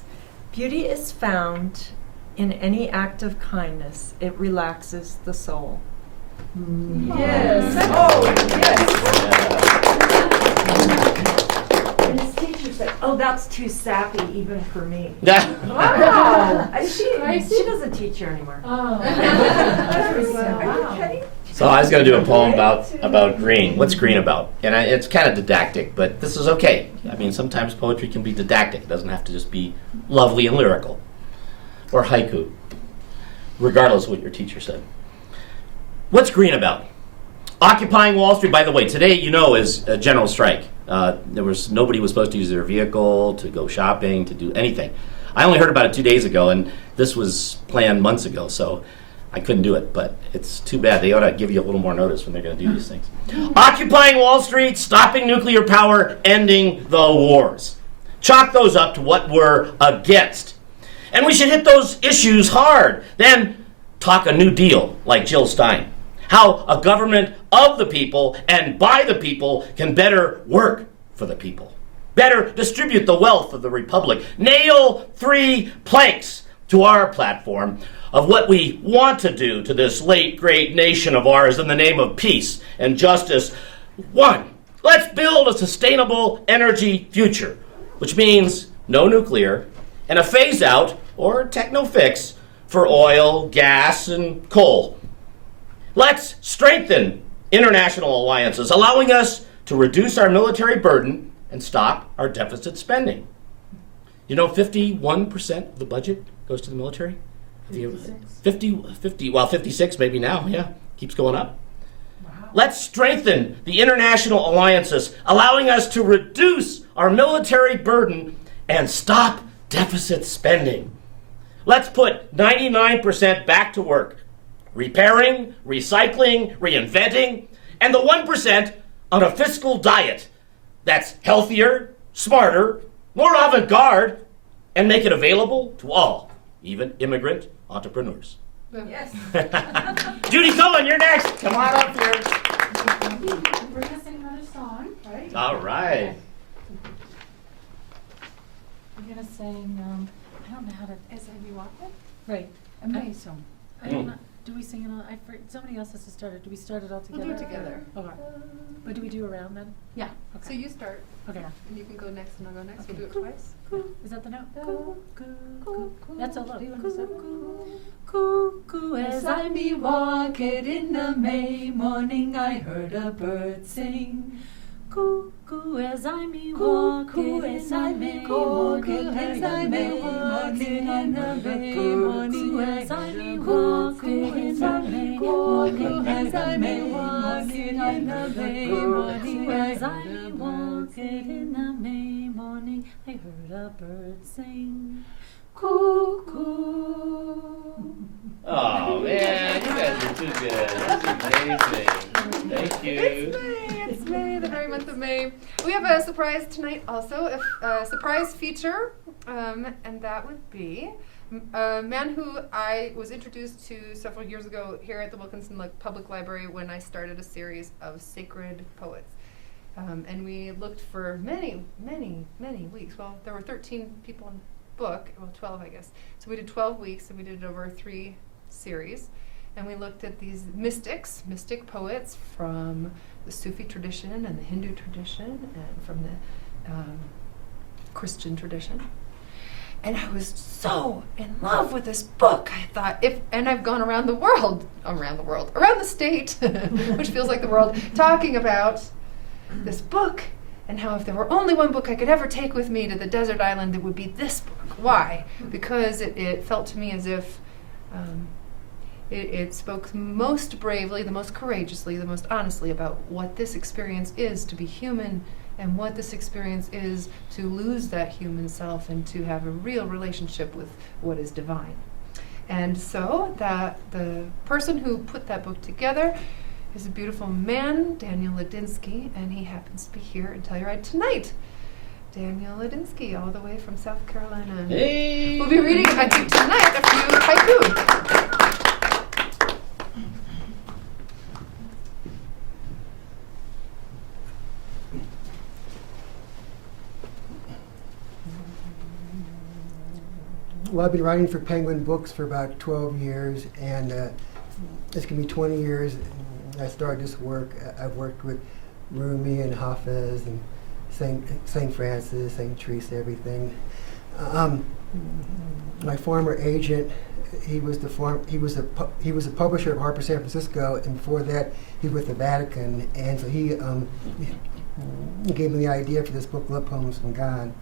Beauty is found in any act of kindness. It relaxes the soul. Yes. Oh, Yeah. And his teacher said, "Oh, that's too sappy even for me." Yeah. Wow. She doesn't teach here anymore. Oh. Are you kidding? So I was going to do a poem about green. What's green about? And it's kind of didactic, but this is okay. I mean, sometimes poetry can be didactic. It doesn't have to just be lovely and lyrical. Or haiku, regardless of what your teacher said. What's green about? Occupying Wall Street, by the way, today, is a general strike. Nobody was supposed to use their vehicle to go shopping, to do anything. I only heard about it 2 days ago, and this was planned months ago, so I couldn't do it, but it's too bad. They ought to give you a little more notice when they're going to do these things. Occupying Wall Street, stopping nuclear power, ending the wars. Chalk those up to what we're against. And we should hit those issues hard. Then talk a new deal, like Jill Stein. How a government of the people and by the people can better work for the people. Better distribute the wealth of the republic. Nail 3 planks to our platform of what we want to do to this late great nation of ours in the name of peace and justice. 1, let's build a sustainable energy future, which means no nuclear and a phase out or techno fix for oil, gas, and coal. Let's strengthen international alliances, allowing us to reduce our military burden and stop our deficit spending. 51% of the budget goes to the military? 56 maybe now, yeah. Keeps going up. Wow. Let's strengthen the international alliances, allowing us to reduce our military burden and stop deficit spending. Let's put 99% back to work, repairing, recycling, reinventing, and the 1% on a fiscal diet that's healthier, smarter, more avant-garde, and make it available to all, even immigrant entrepreneurs. Yes. Judy Cohen, you're next. Come on up here. We're gonna sing another song, right? All right. We're gonna sing, I don't know how to, As we walk it? right, Amazing. I don't know, do we sing it all, somebody else has to start it, do we start it all We'll together? do it together. Okay, but do we do a round then? Yeah. Okay. So you start, Okay, and you can go next, and I'll go next. We'll do it Okay. twice. is that the note? That's a low, do you wanna say? Cuckoo, as I be walking in the May morning, I heard a bird sing. Cuckoo, as I be walking in the May morning, as I be walking in the May morning, as I be walking in the May morning, as I be walking in the May morning, as I be walking in the May morning, I heard a bird sing. Cuckoo. Oh, man, you guys are too good. That's amazing. Thank you. It's May, the very month of May. We have a surprise tonight also, a surprise feature, and that would be a man who I was introduced to several years ago here at the Wilkinson Public Library when I started a series of sacred poets. And we looked for many, many, many weeks. Well, there were 13 people in the book, well, 12, I guess. So we did 12 weeks, and we did it over 3 series. And we looked at these mystic poets from the Sufi tradition and the Hindu tradition and from the Christian tradition. And I was so in love with this book. I thought, and I've gone around the state, which feels like the world, talking about this book and how if there were only one book I could ever take with me to the desert island, it would be this book. Why? Because it felt to me as if it spoke most bravely, the most courageously, the most honestly about what this experience is to be human and what this experience is to lose that human self and to have a real relationship with what is divine. And so the person who put that book together is a beautiful man, Daniel Ladinsky, and he happens to be here in Telluride tonight. Daniel Ladinsky, all the way from South Carolina. Hey. We'll be reading, I think, tonight a few haiku. Well, I've been writing for Penguin Books for about 12 years, and it's going to be 20 years. I started this work. I've worked with Rumi and Hafez and St. Francis, St. Teresa, everything. My former agent, he was a publisher of Harper San Francisco, and before that, he was with the Vatican, and so he gave me the idea for this book, Love Poems from God,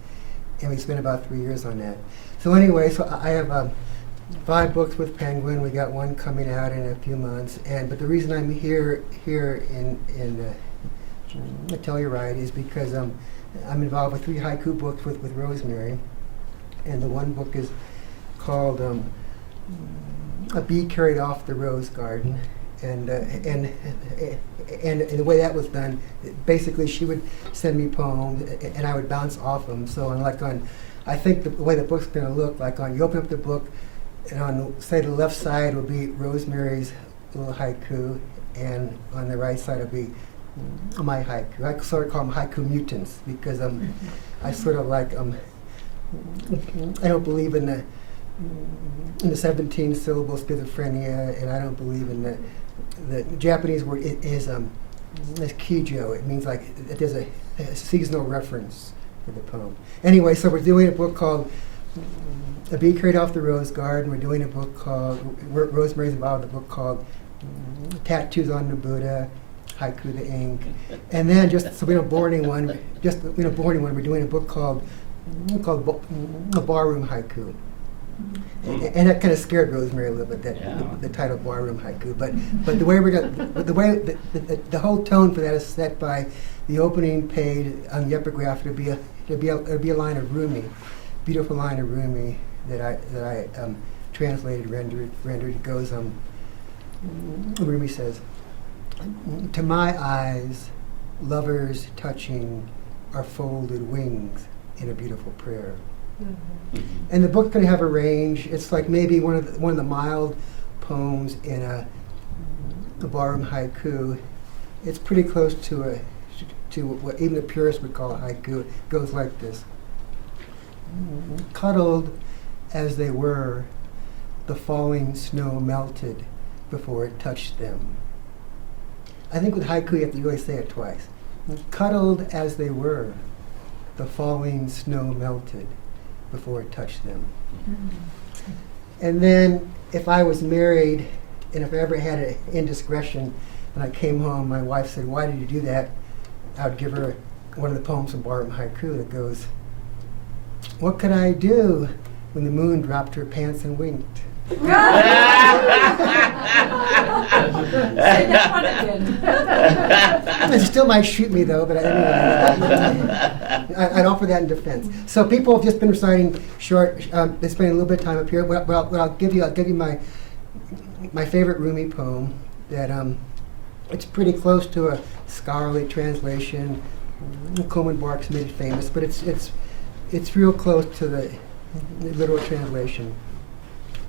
and we spent about 3 years on that. So anyway, so I have 5 books with Penguin. We got one coming out in a few months, but the reason I'm here in Telluride is because I'm involved with 3 haiku books with Rosemary, and the one book is called A Bee Carried Off the Rose Garden, and the way that was done, basically she would send me poems and I would bounce off them. So I think the way the book's going to look, you open up the book, and on say the left side will be Rosemary's little haiku, and on the right side will be my haiku. I sort of call them haiku mutants because I sort of I don't believe in the 17 syllable schizophrenia, and I don't believe in the Japanese word is kijo. It means there's a seasonal reference for the poem. Anyway, so we're doing a book called A Bee Carried Off the Rose Garden. We're doing a book called, Rosemary's involved in a book called Tattoos on the Buddha, Haiku the Ink. And then just so we don't bore anyone, we're doing a book called Barroom Haiku. And that kind of scared Rosemary a little bit, the title Barroom Haiku. But the way the whole tone for that is set by the opening page on the epigraph. It'll be a line of Rumi, beautiful line of Rumi that I translated, rendered. It goes, Rumi says, "To my eyes, lovers touching are folded wings in a beautiful prayer." Mm-hmm. And the book's going to have a range. It's like maybe one of the mild poems in a barroom haiku. It's pretty close to what even the purists would call a haiku. It goes like this: "Cuddled as they were, the falling snow melted before it touched them." I think with haiku you have to really say it twice. Cuddled as they were, the falling snow melted before it touched them. Mm-hmm. And then if I was married and if I ever had an indiscretion and I came home, my wife said, "Why did you do that?" I would give her one of the poems from Barroom Haiku that goes, "What could I do when the moon dropped her pants and winked?" Say that one again. They still might shoot me though, but I'd offer that in defense. So people have just been reciting short. They're spending a little bit of time up here. But I'll give you my favorite Rumi poem. That it's pretty close to a scholarly translation. Coleman Barks made it famous, but it's real close to the literal translation.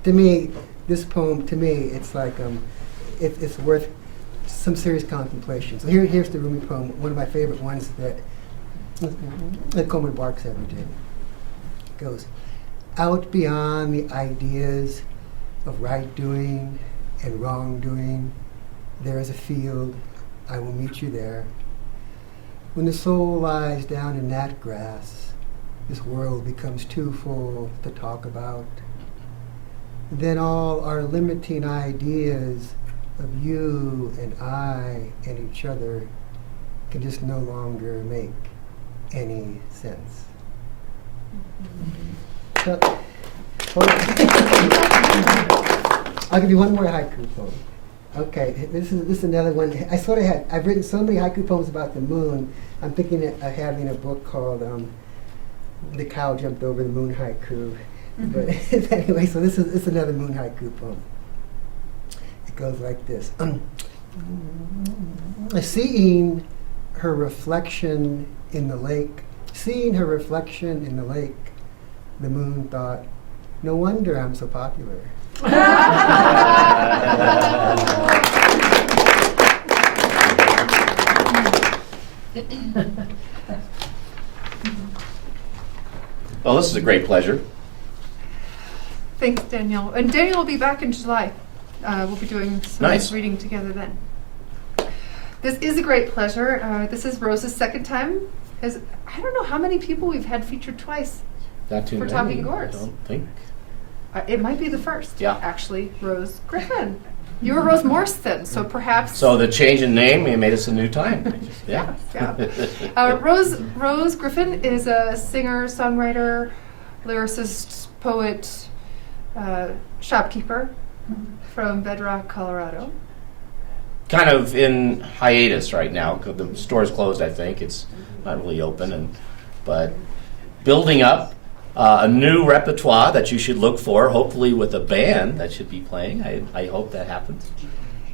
To me, this poem, it's like it's worth some serious contemplation. So here's the Rumi poem, one of my favorite ones that Coleman Barks ever did. It goes, "Out beyond the ideas of right doing and wrongdoing, there is a field, I will meet you there. When the soul lies down in that grass, this world becomes too full to talk about. Then all our limiting ideas of you and I and each other can just no longer make any sense." Mm-hmm. Hold on. I'll give you one more haiku poem. Okay, this is another one. I've written so many haiku poems about the moon. I'm thinking of having a book called The Cow Jumped Over the Moon Haiku. But anyway, so this is another moon haiku poem. It goes like this. Seeing her reflection in the lake, the moon thought, no wonder I'm so popular. Well, this is a great pleasure. Thanks, Daniel. And Daniel will be back in July. We'll be doing some Nice. reading together then. This is a great pleasure. This is Rose's second time. I don't know how many people we've had featured twice. Not too For many. Talking Gourds. I don't think. It might be the first, Yeah. actually, Rose Griffin. You were Rose Morstan, so perhaps... So the change in name made us a new time. Yeah. Yeah. Rose Griffin is a singer, songwriter, lyricist, poet, shopkeeper from Bedrock, Colorado. Kind of in hiatus right now. 'Cause the store's closed, I think. It's not really open, but building up a new repertoire that you should look for, hopefully with a band that should be playing. I hope that happens.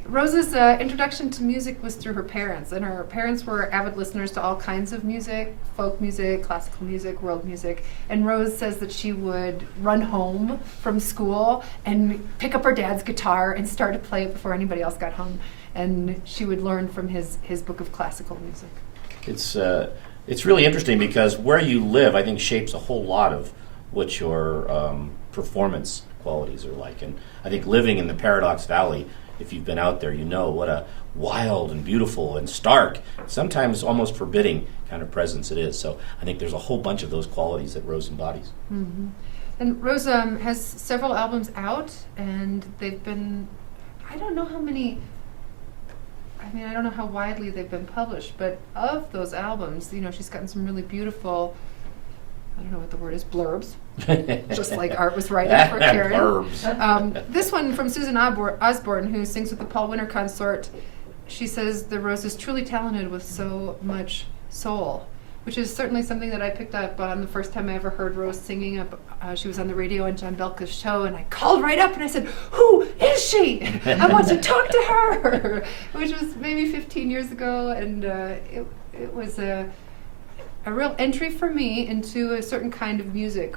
Rose's introduction to music was through her parents, and her parents were avid listeners to all kinds of music, folk music, classical music, world music, and Rose says that she would run home from school and pick up her dad's guitar and start to play it before anybody else got home, and she would learn from his book of classical music. It's really interesting because where you live, I think, shapes a whole lot of what your performance qualities are like. And I think living in the Paradox Valley, if you've been out there, you know what a wild and beautiful and stark, sometimes almost forbidding kind of presence it is. So I think there's a whole bunch of those qualities that Rose embodies. Mm-hmm. And Rose has several albums out, and they've been, I don't know how many, I don't know how widely they've been published, but of those albums, she's gotten some really beautiful, I don't know what the word is, blurbs, just like Art was writing for Karen. Blurbs. This one from Susan Osborne, who sings with the Paul Winter Consort, she says the Rose is truly talented with so much soul, which is certainly something that I picked up on the first time I ever heard Rose singing. She was on the radio on John Belka's show, and I called right up and I said, "Who is she? I want to talk to her," which was maybe 15 years ago, and it was a real entry for me into a certain kind of music.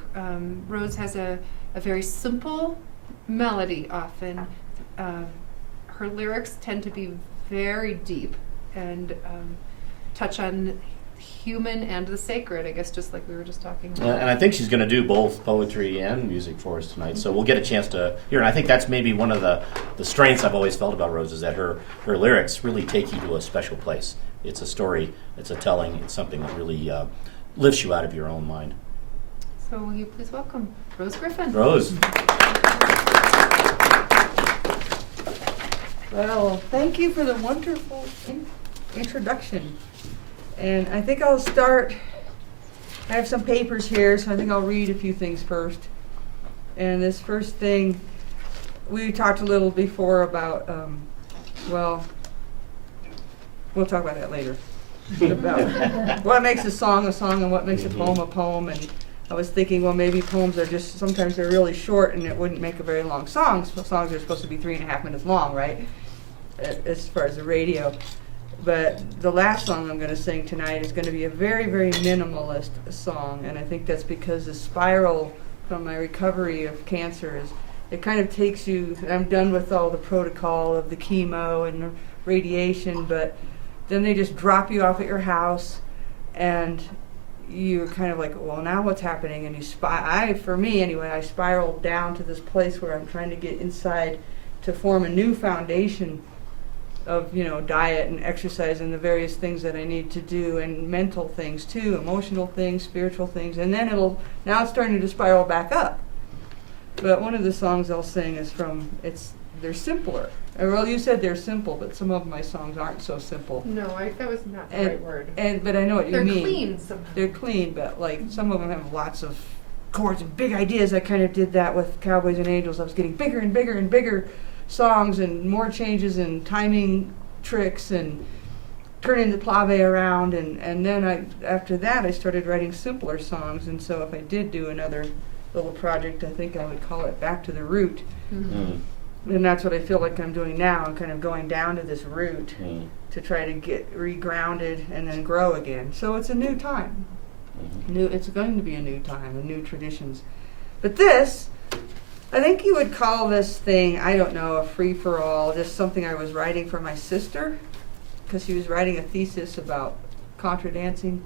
Rose has a very simple melody often. Her lyrics tend to be very deep and touch on human and the sacred, I guess, just like we were just talking about. And I think she's going to do both poetry and music for us tonight, so we'll get a chance to hear. And I think that's maybe one of the strengths I've always felt about Rose, is that her lyrics really take you to a special place. It's a story, it's a telling, it's something that really lifts you out of your own mind. So will you please welcome Rose Griffin. Rose. Well, thank you for the wonderful introduction. And I think I'll start, I have some papers here, so I think I'll read a few things first. And this first thing, we talked a little before about, we'll talk about that later. About what makes a song and what makes a poem. And I was thinking, well, maybe poems are just, sometimes they're really short and it wouldn't make a very long song. So songs are supposed to be 3.5 minutes long, right? As far as the radio. But the last song I'm going to sing tonight is going to be a very, very minimalist song. And I think that's because the spiral from my recovery of cancer is, it kind of takes you, I'm done with all the protocol of the chemo and the radiation, but then they just drop you off at your house and you're kind of like, well, now what's happening? And for me anyway, I spiraled down to this place where I'm trying to get inside to form a new foundation of, diet and exercise and the various things that I need to do, and mental things too, emotional things, spiritual things, and then now it's starting to spiral back up. But one of the songs I'll sing is they're simpler. Well, you said they're simple, but some of my songs aren't so simple. No, that was not the right word. But I know what you mean. They're clean somehow. They're clean, but like some of them have lots of chords and big ideas. I kind of did that with Cowboys and Angels. I was getting bigger and bigger and bigger songs and more changes and timing tricks and turning the clave around. And then after that, I started writing simpler songs. And so if I did do another little project, I think I would call it Back to the Root. Mm. And that's what I feel like I'm doing now. I'm kind of going down to this root Mm. to try to get regrounded and then grow again. So it's a new time. Mhm. It's going to be a new time and new traditions. But this, I think you would call this thing, I don't know, a free-for-all, just something I was writing for my sister, because she was writing a thesis about contra dancing,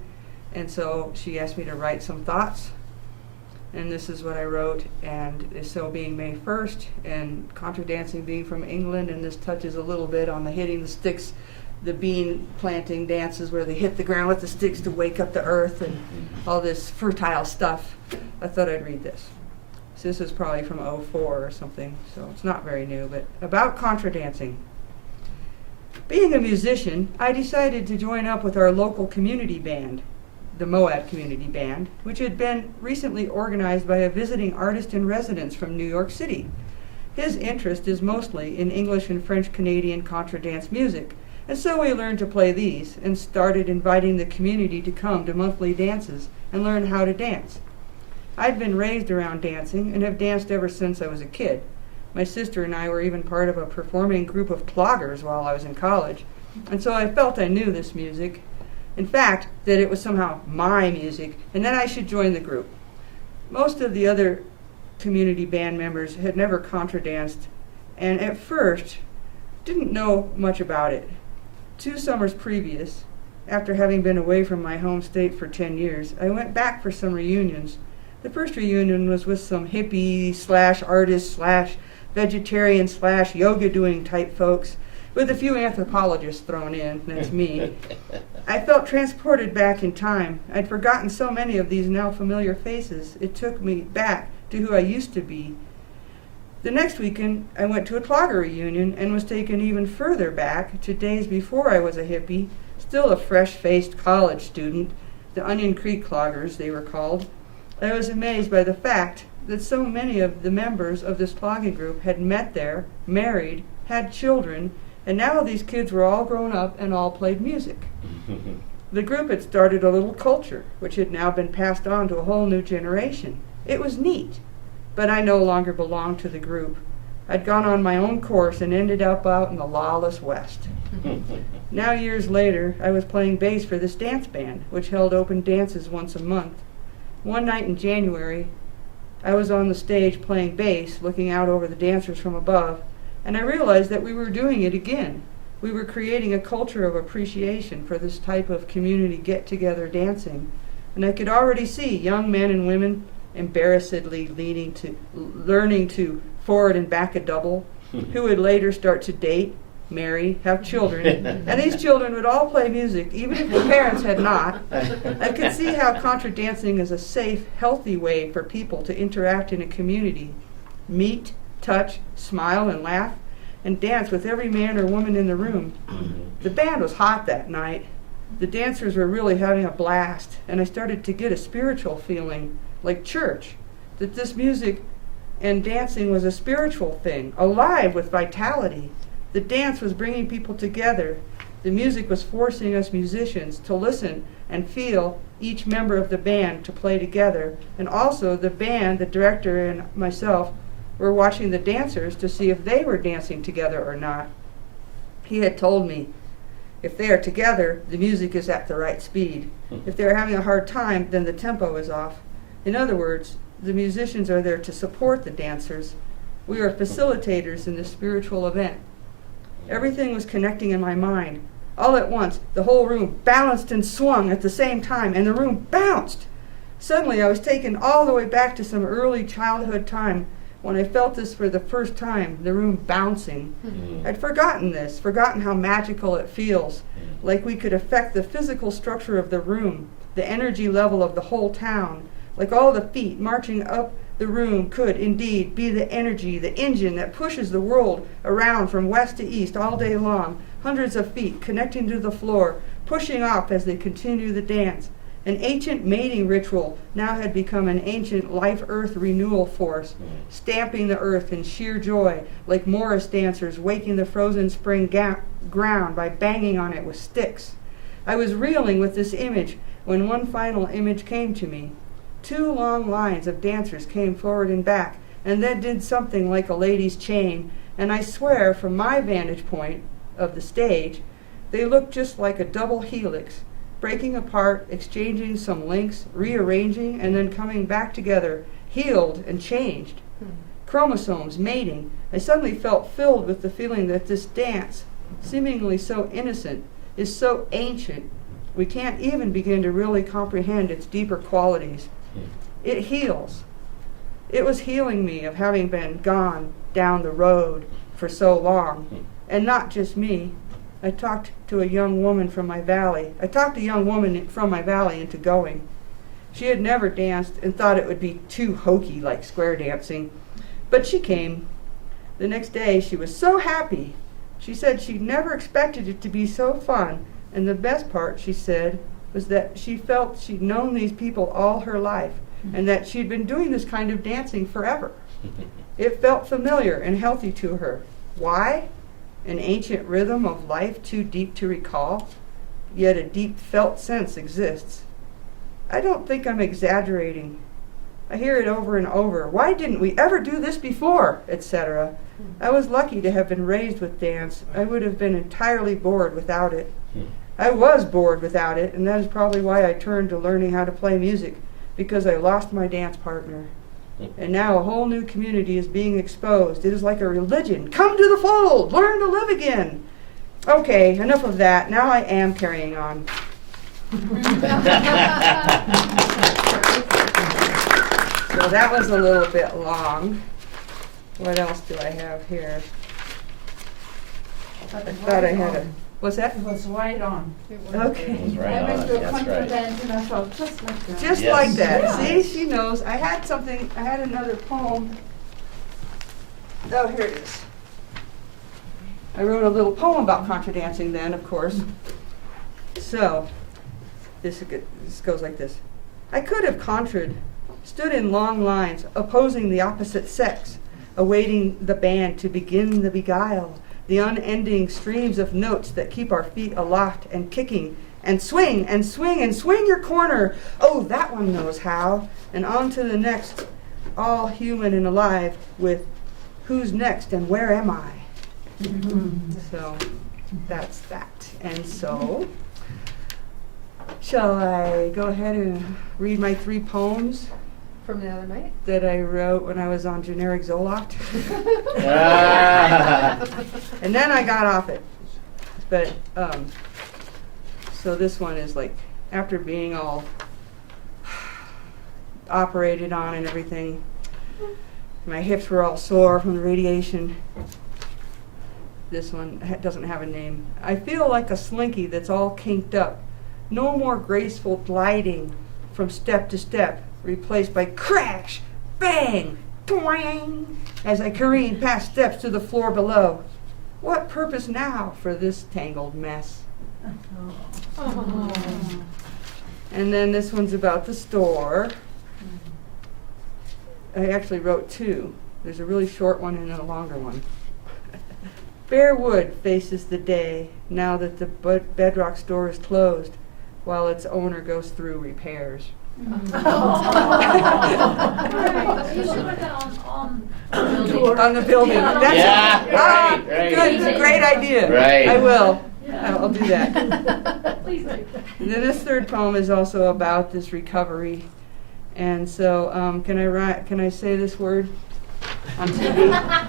and so she asked me to write some thoughts, and this is what I wrote. And so being May 1st, and contra dancing being from England, and this touches a little bit on the hitting the sticks, the bean planting dances where they hit the ground with the sticks to wake up the earth and all this fertile stuff. I thought I'd read this. So this is probably from '04 or something, so it's not very new, but about contra dancing. Being a musician, I decided to join up with our local community band, the Moab Community Band, which had been recently organized by a visiting artist in residence from New York City. His interest is mostly in English and French Canadian contra dance music, and so we learned to play these and started inviting the community to come to monthly dances and learn how to dance. I'd been raised around dancing and have danced ever since I was a kid. My sister and I were even part of a performing group of cloggers while I was in college, and so I felt I knew this music. In fact, that it was somehow my music, and that I should join the group. Most of the other community band members had never contra danced, and at first didn't know much about it. 2 summers previous, after having been away from my home state for 10 years, I went back for some reunions. The first reunion was with some hippie/artist/vegetarian/yoga doing type folks, with a few anthropologists thrown in. That's me. I felt transported back in time. I'd forgotten so many of these now familiar faces. It took me back to who I used to be. The next weekend, I went to a clogger reunion and was taken even further back to days before I was a hippie, still a fresh-faced college student, the Onion Creek cloggers they were called. I was amazed by the fact that so many of the members of this clogging group had met there, married, had children, and now these kids were all grown up and all played music. The group had started a little culture, which had now been passed on to a whole new generation. It was neat, but I no longer belonged to the group. I'd gone on my own course and ended up out in the lawless West. Now, years later, I was playing bass for this dance band, which held open dances once a month. One night in January, I was on the stage playing bass, looking out over the dancers from above, and I realized that we were doing it again. We were creating a culture of appreciation for this type of community get-together dancing, and I could already see young men and women embarrassedly learning to forward and back a double, who would later start to date, marry, have children, and these children would all play music, even if their parents had not. I could see how contra dancing is a safe, healthy way for people to interact in a community, meet, touch, smile, and laugh, and dance with every man or woman in the room. The band was hot that night. The dancers were really having a blast, and I started to get a spiritual feeling, like church, that this music and dancing was a spiritual thing, alive with vitality. The dance was bringing people together. The music was forcing us musicians to listen and feel each member of the band to play together, and also the band, the director, and myself were watching the dancers to see if they were dancing together or not. He had told me, if they are together, the music is at the right speed. If they're having a hard time, then the tempo is off. In other words, the musicians are there to support the dancers. We are facilitators in this spiritual event. Everything was connecting in my mind. All at once, the whole room balanced and swung at the same time, and the room bounced. Suddenly, I was taken all the way back to some early childhood time when I felt this for the first time, the room bouncing. I'd forgotten this, forgotten how magical it feels, like we could affect the physical structure of the room, the energy level of the whole town, like all the feet marching up the room could indeed be the energy, the engine that pushes the world around from west to east all day long, hundreds of feet connecting to the floor, pushing off as they continue the dance. An ancient mating ritual now had become an ancient life-earth renewal force, stamping the earth in sheer joy, like Morris dancers waking the frozen spring ground by banging on it with sticks. I was reeling with this image when one final image came to me. 2 long lines of dancers came forward and back, and then did something like a lady's chain, and I swear, from my vantage point of the stage, they looked just like a double helix, breaking apart, exchanging some links, rearranging, and then coming back together, healed and changed. Chromosomes, mating. I suddenly felt filled with the feeling that this dance, seemingly so innocent, is so ancient, we can't even begin to really comprehend its deeper qualities. It heals. It was healing me of having been gone down the road for so long. And not just me. I talked a young woman from my valley into going. She had never danced and thought it would be too hokey like square dancing. But she came. The next day she was so happy. She said she'd never expected it to be so fun. And the best part, she said, was that she felt she'd known these people all her life and that she'd been doing this kind of dancing forever. It felt familiar and healthy to her. Why? An ancient rhythm of life too deep to recall, yet a deep felt sense exists. I don't think I'm exaggerating. I hear it over and over. Why didn't we ever do this before? Etc. I was lucky to have been raised with dance. I would have been entirely bored without it. I was bored without it, and that is probably why I turned to learning how to play music, because I lost my dance partner. And now a whole new community is being exposed. It is like a religion. Come to the fold! Learn to live again! Okay, enough of that. Now I am carrying on. So that was a little bit long. What else do I have here? I thought I had a... What's that? It was right on. Okay. It was right I on. went to a That's country right. dance and I felt just like that. Just Yes. like that. Yeah. See, she knows. I had another poem. Oh, here it is. I wrote a little poem about contra dancing then, of course. So, this goes like this. I could have contrad, stood in long lines, opposing the opposite sex, awaiting the band to begin the beguile, the unending streams of notes that keep our feet aloft and kicking, and swing and swing and swing your corner. Oh, that one knows how. And on to the next, all human and alive with who's next and where am I? So that's that. And so, shall I go ahead and read my 3 poems From the other night? that I wrote when I was on generic Zoloft? Ah. And then I got off it. But, so this one is like, after being all operated on and everything, my hips were all sore from the radiation. This one doesn't have a name. I feel like a slinky that's all kinked up. No more graceful gliding from step to step, replaced by crash, bang, twang, as I careen past steps to the floor below. What purpose now for this tangled mess? And then this one's about the store. I actually wrote 2. There's a really short one and a longer one. Bare wood faces the day now that the bedrock store is closed while its owner goes through repairs. You should put that on the building. On the building. Yeah. That's Yeah, it. Ah, right. good, great idea. Right. I will. Yeah. I'll do that. Please do. And then this 3rd poem is also about this recovery. And so, can I say this word on TV?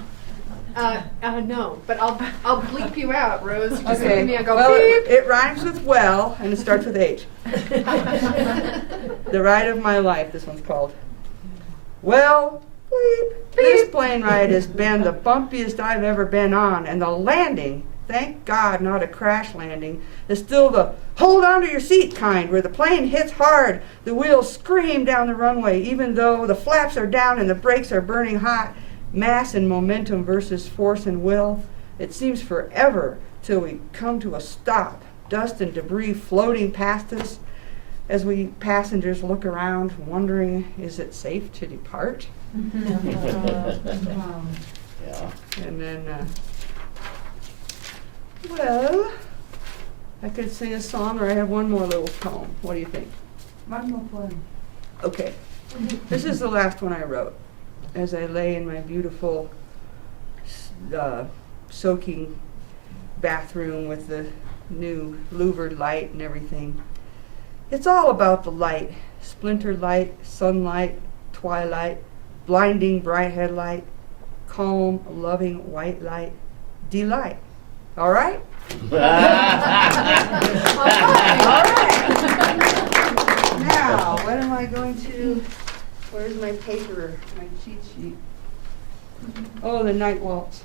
No, but I'll bleep you out, Rose. You just look Okay. at me and go Well, beep. it rhymes with well, and it starts with H. The Ride of My Life, this one's called. Well, bleep. This plane ride has been the bumpiest I've ever been on, and the landing, thank God not a crash landing, is still the hold on to your seat kind, where the plane hits hard, the wheels scream down the runway, even though the flaps are down and the brakes are burning hot. Mass and momentum versus force and will. It seems forever till we come to a stop. Dust and debris floating past us. as we passengers look around, wondering, is it safe to depart? Yeah. And then, well, I could sing a song, or I have one more little poem. What do you think? One more poem. Okay. This is the last one I wrote. As I lay in my beautiful soaking bathroom with the new louvered light and everything. It's all about the light. Splinter light, sunlight, twilight, blinding bright headlight, calm, loving white light, delight. All right? All right. Now, what am I going to, where's my paper, my cheat sheet? Oh, the night waltz.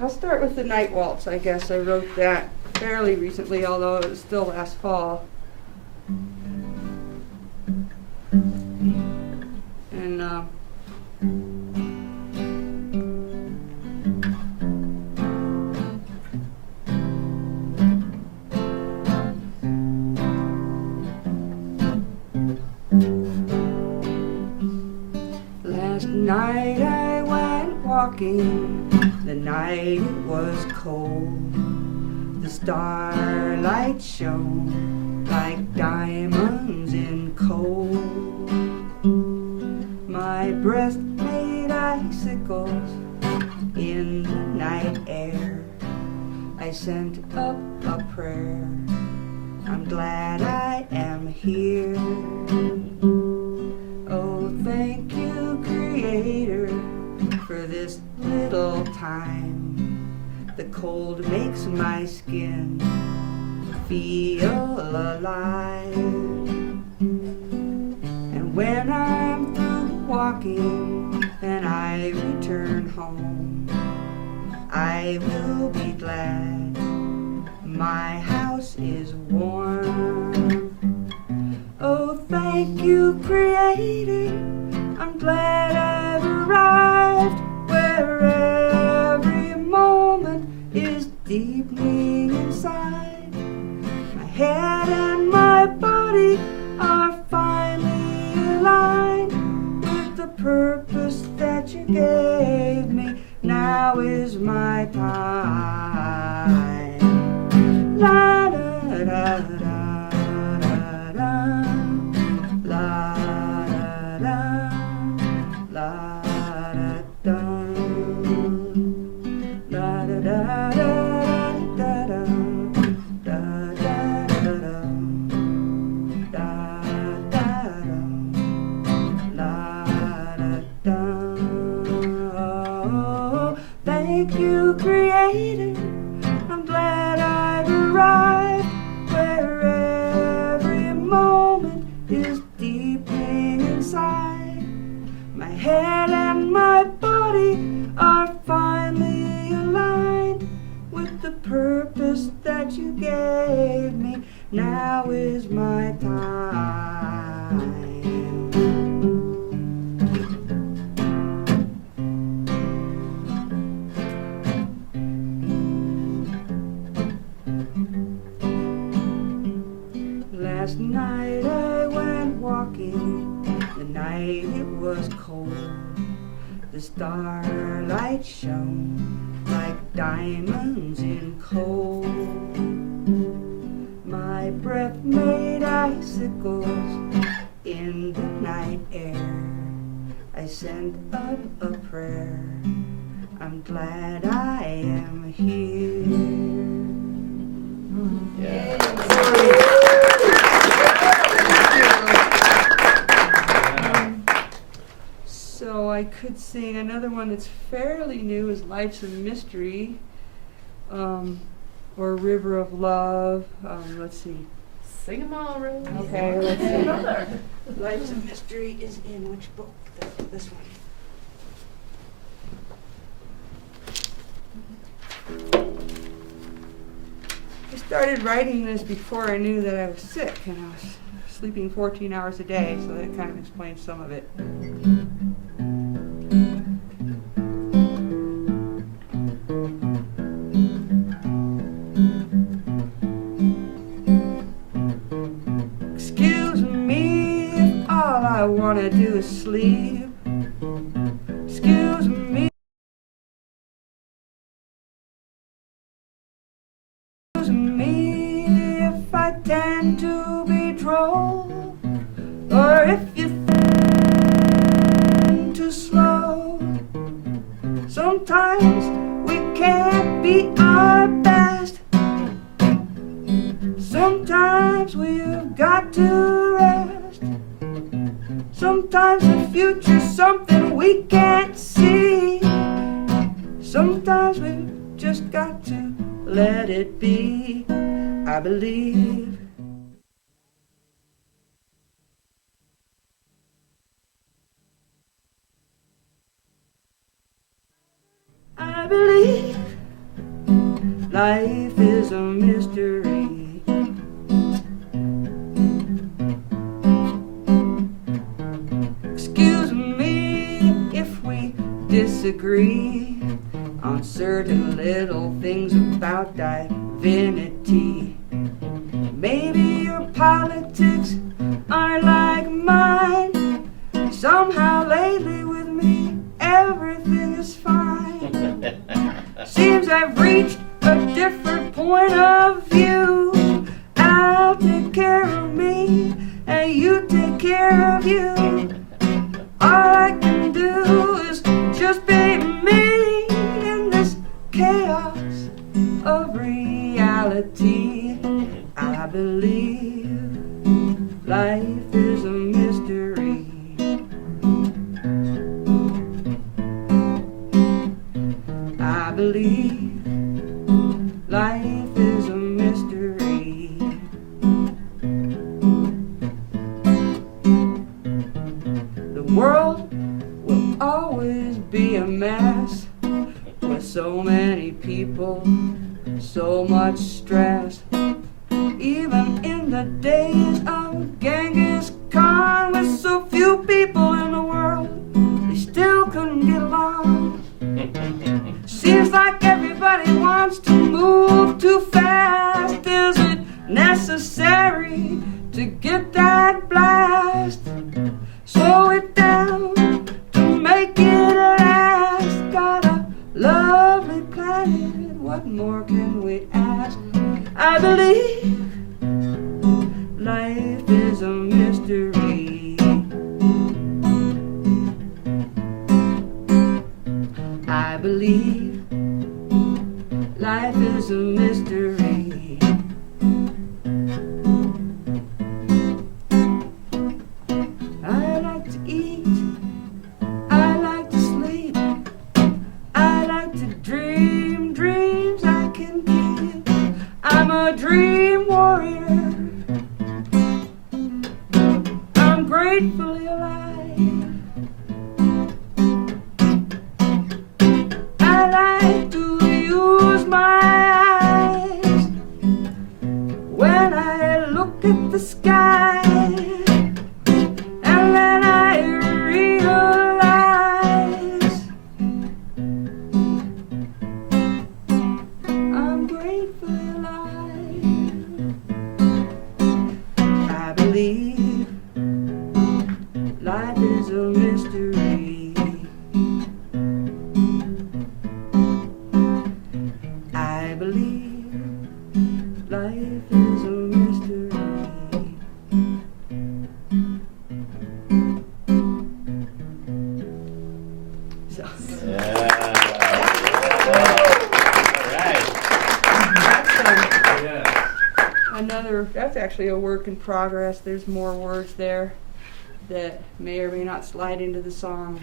I'll start with the night waltz, I guess. I wrote that fairly recently, although it was still last fall. And last night I went walking, the night it was cold. The starlight shone like diamonds in coal. My breath made icicles in the night air. I sent up a prayer, I'm glad I am here. Oh, thank you, Creator, for this little time. The cold makes my skin feel alive. And when I'm through walking and I return home, I will be glad my house is warm. Oh, thank you, Creator, I'm glad I've arrived where every moment is deepening inside. My head and my body are finally aligned with the purpose that you gave me. Now is my time. La da da da da da, la da da, la da da, la da da da da da, da da da da, da da da, la da da. Oh, thank you, Creator, I'm glad I've arrived where every moment is deepening inside. My head and my body are finally aligned with the purpose that you gave me. Now is my time. Last night I went walking, the night it was cold. The starlight shone like diamonds in coal. My breath made icicles in the night air. I sent up a prayer, I'm glad I am here. Yeah. So I could sing another one that's fairly new, is Life's a Mystery, or River of Love. Let's see. Sing 'em all, Rose. Okay, let's see. Life's a Mystery is in which book? This one. I started writing this before I knew that I was sick, and I was sleeping 14 hours a day, so that kind of explains some of it. sleep. Excuse me. Excuse me if I tend to be droll, or if you think too slow. Sometimes we can't be our best. Sometimes we've got to rest. Sometimes the future's something we can't see. Sometimes we've just got to let it be. I believe. I believe life is a mystery. Excuse me if we disagree on certain little things about divinity. Maybe your politics aren't like mine. Somehow lately with me everything is fine. Seems I've reached a different point of view. I'll take care of me and you take care of you. All I can do is just be me in this chaos of reality. I believe life is a mystery. I believe life is a mystery. The world will always be a mess with so many people, so much stress. Even in the days of Genghis Khan, with so few people in the world, they still couldn't get along. Seems like everybody wants to move too fast. Is it necessary to get that blast? Slow it down to make it last. Got a lovely planet, what more can we ask? I believe life is a mystery. I believe life is a mystery. I like to eat, I like to sleep, I like to dream dreams I can keep. I'm a dream warrior, I'm gratefully alive. I like to use my eyes when I look at the sky, and then I realize I'm gratefully alive. I believe life is a mystery. I believe life is a mystery. So, Yeah. that's actually a work in progress. There's more words there that may or may not slide into the song.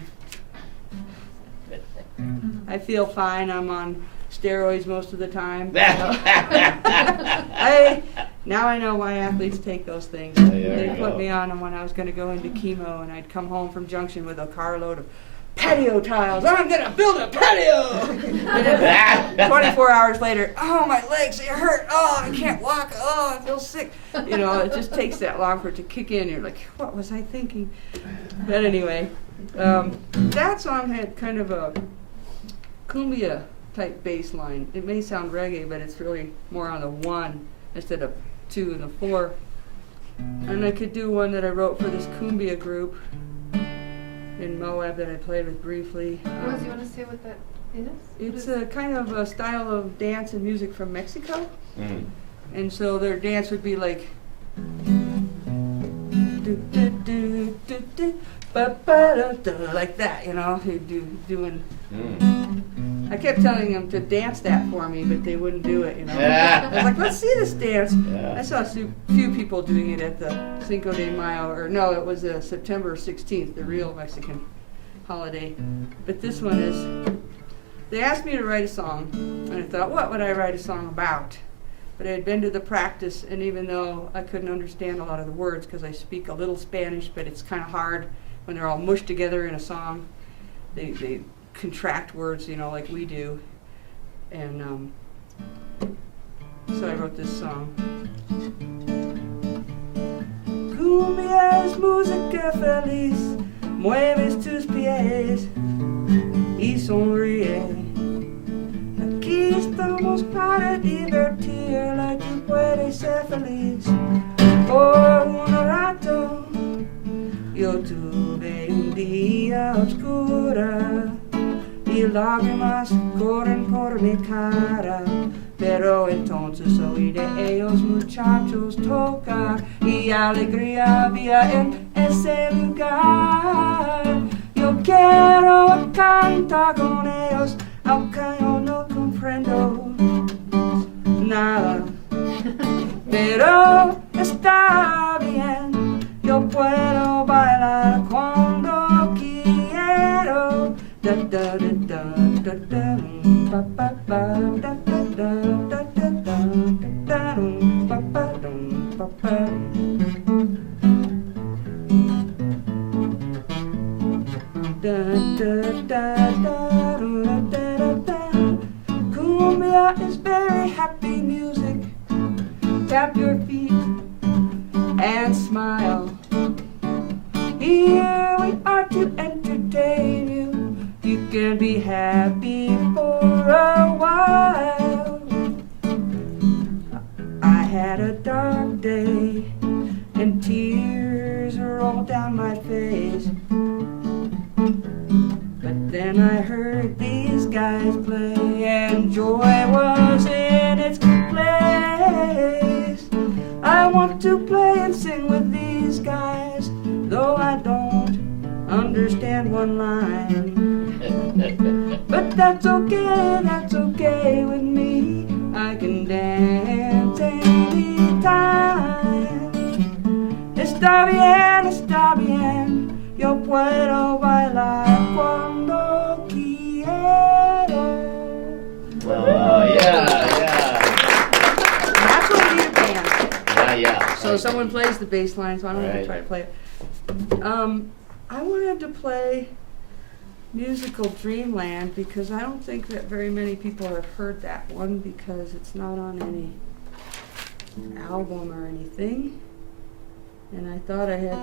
I feel fine. I'm on steroids most of the time. Now I know why athletes take those things. They put me on them when I was going to go into chemo, and I'd come home from Junction with a carload of patio tiles. I'm going to build a patio! And then 24 hours later, oh, my legs, they hurt. Oh, I can't walk. Oh, I feel sick. You know, it just takes that long for it to kick in. You're like, what was I thinking? But anyway, that song had kind of a cumbia type bass line. It may sound reggae, but it's really more on the 1 instead of 2 and the 4. And I could do one that I wrote for this cumbia group. in Moab that I played with briefly. Rose, you want to say what that is? It's a kind of a style of dance and music from Mexico. And so their dance would be like like that, you know, doing. I kept telling them to dance that for me, but they wouldn't do it, you know. I was like, let's see this dance. I saw a few people doing it at the Cinco de Mayo, or no, it was September 16th, the real Mexican holiday. But this one is, they asked me to write a song, and I thought, what would I write a song about? But I had been to the practice, and even though I couldn't understand a lot of the words, because I speak a little Spanish, but it's kind of hard when they're all mushed together in a song. They contract words, you know, like we do. And so I wrote this song. Cumbia es música feliz, mueves tus pies y sonríe. Aquí estamos para divertirla, tú puedes ser feliz. Por un rato yo tuve un día oscura y lágrimas corren por mi cara, pero entonces oí de ellos muchachos tocar y alegría había en ese lugar. Yo quiero cantar con ellos, aunque yo no comprendo nada, pero está bien, yo puedo bailar cuando quiero. Da da da da da da pa pa pa da da da da da da da pa pa pa pa. Da da da da da da. Cumbia is very happy music. Tap your feet and smile. Here we are to entertain you. You can be happy for a while. I had a dark day and tears rolled down my face. But then I heard these guys play and joy was in its place. I want to play and sing with these guys, though I don't understand one line. But that's okay with me. I can dance anytime. Está bien, yo puedo bailar cuando quiero. Oh, yeah. That's what we need a band. Yeah. So someone plays the bass line, so I'm going to Right. try to play it. I wanted to play Musical Dreamland because I don't think that very many people have heard that one because it's not on any album or anything. And I thought I had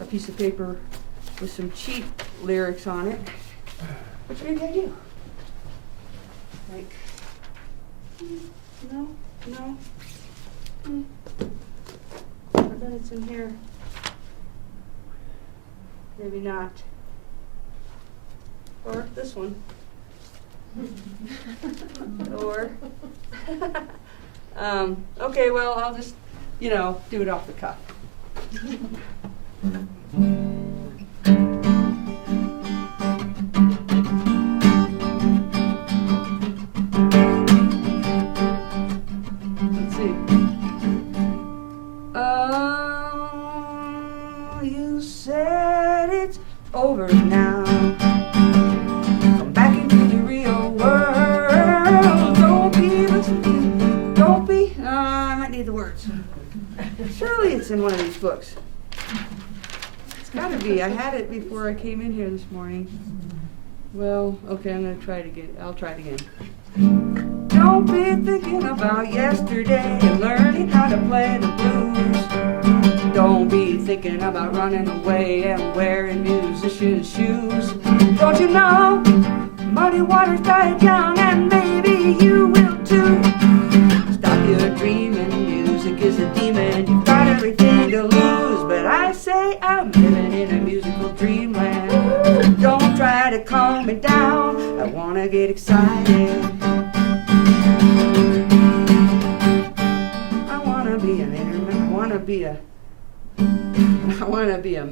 a piece of paper with some cheap lyrics on it, which maybe I do. Like, no. I bet it's in here. Maybe not. Or this one. Or, okay, well, I'll just, do it off the cuff. Let's see. Oh, you said it's over now. Come back into the real world. Don't be, I might need the words. Surely it's in one of these books. It's gotta be. I had it before I came in here this morning. Well, okay, I'm gonna try it again. I'll try it again. Don't be thinking about yesterday and learning how to play the blues. Don't be thinking about running away and wearing musician's shoes. Don't you know, muddy waters die down and maybe you will too. Stop your dreaming, music is a demon. You've got everything to lose, but I say I'm living in a music I wanna get excited. I wanna be an internet. I wanna be a.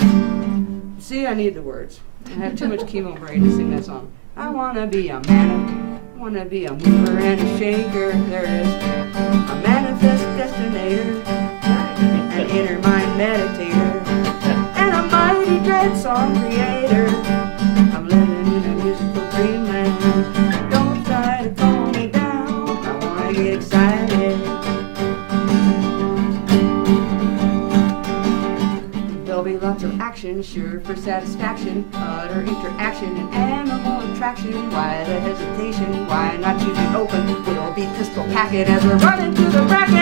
See, I need the words. I have too much chemo brain to sing that song. I wanna be a man. I wanna be a mover and a shaker. There it is. A manifest destinator. An inner mind meditator. And a mighty dread song creator. I'm living in a musical dreamland. Don't try to calm me down. I wanna get excited. There'll be lots of action, sure for satisfaction, utter interaction and animal attraction. Why the hesitation? Why not you be open? We'll be pistol packing as we're running through the bracket.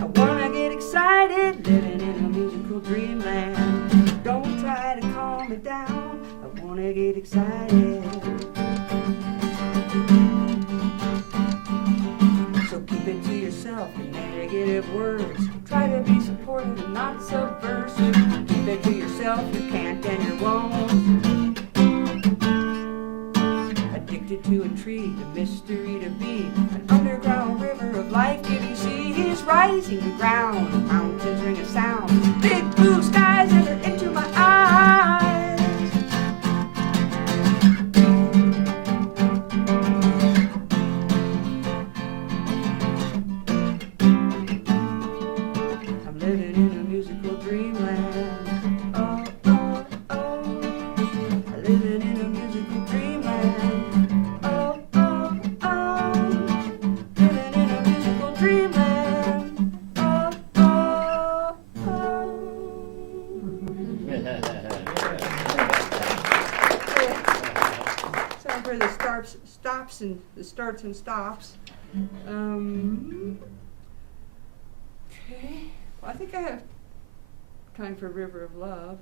I wanna get excited, living in a musical dreamland. Don't try to calm me down. I wanna get excited. So keep it to yourself, your negative words. Try to be supportive and not subversive. Keep it to yourself, you can't and you won't. Addicted to a tree, the mystery to be. An underground river of life-giving sea. He's rising the ground, the mountains ring a sound. Big blue skies enter into my eyes. I'm living in a musical dreamland. Oh, oh, oh. I'm living in a musical dreamland. Oh, oh, oh. Living in a musical dreamland. Oh, oh, oh. Time for the stops and the starts and stops. Okay. Well, I think I have time for River of Love.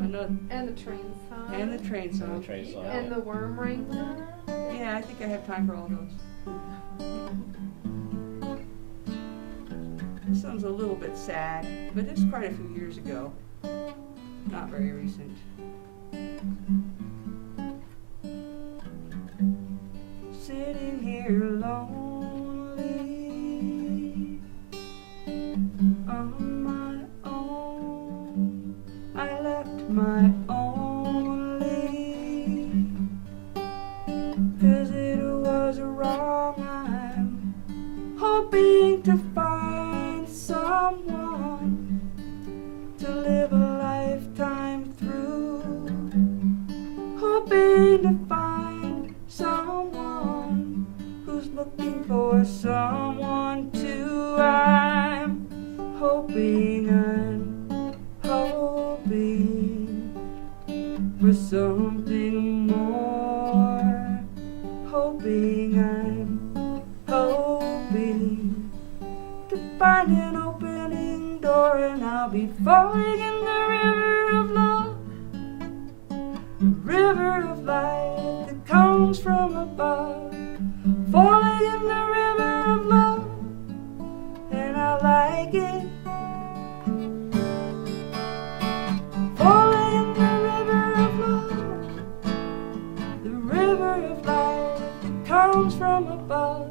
Another, And the train song. and the train song. Train song. And the worm wrangler. Yeah, I think I have time for all those. This sounds a little bit sad, but it's quite a few years ago. Not very recent. Sitting here lonely on my own. I left my only 'cause it was wrong. I'm hoping to find someone to live a lifetime through. Hoping to find someone who's looking for someone too. I'm hoping for something more. Hoping to find an opening door, and I'll be falling in the river of love, the river of light that comes from above. Falling in the river of love, and I like it. Falling in the river of love, the river of light that comes from above.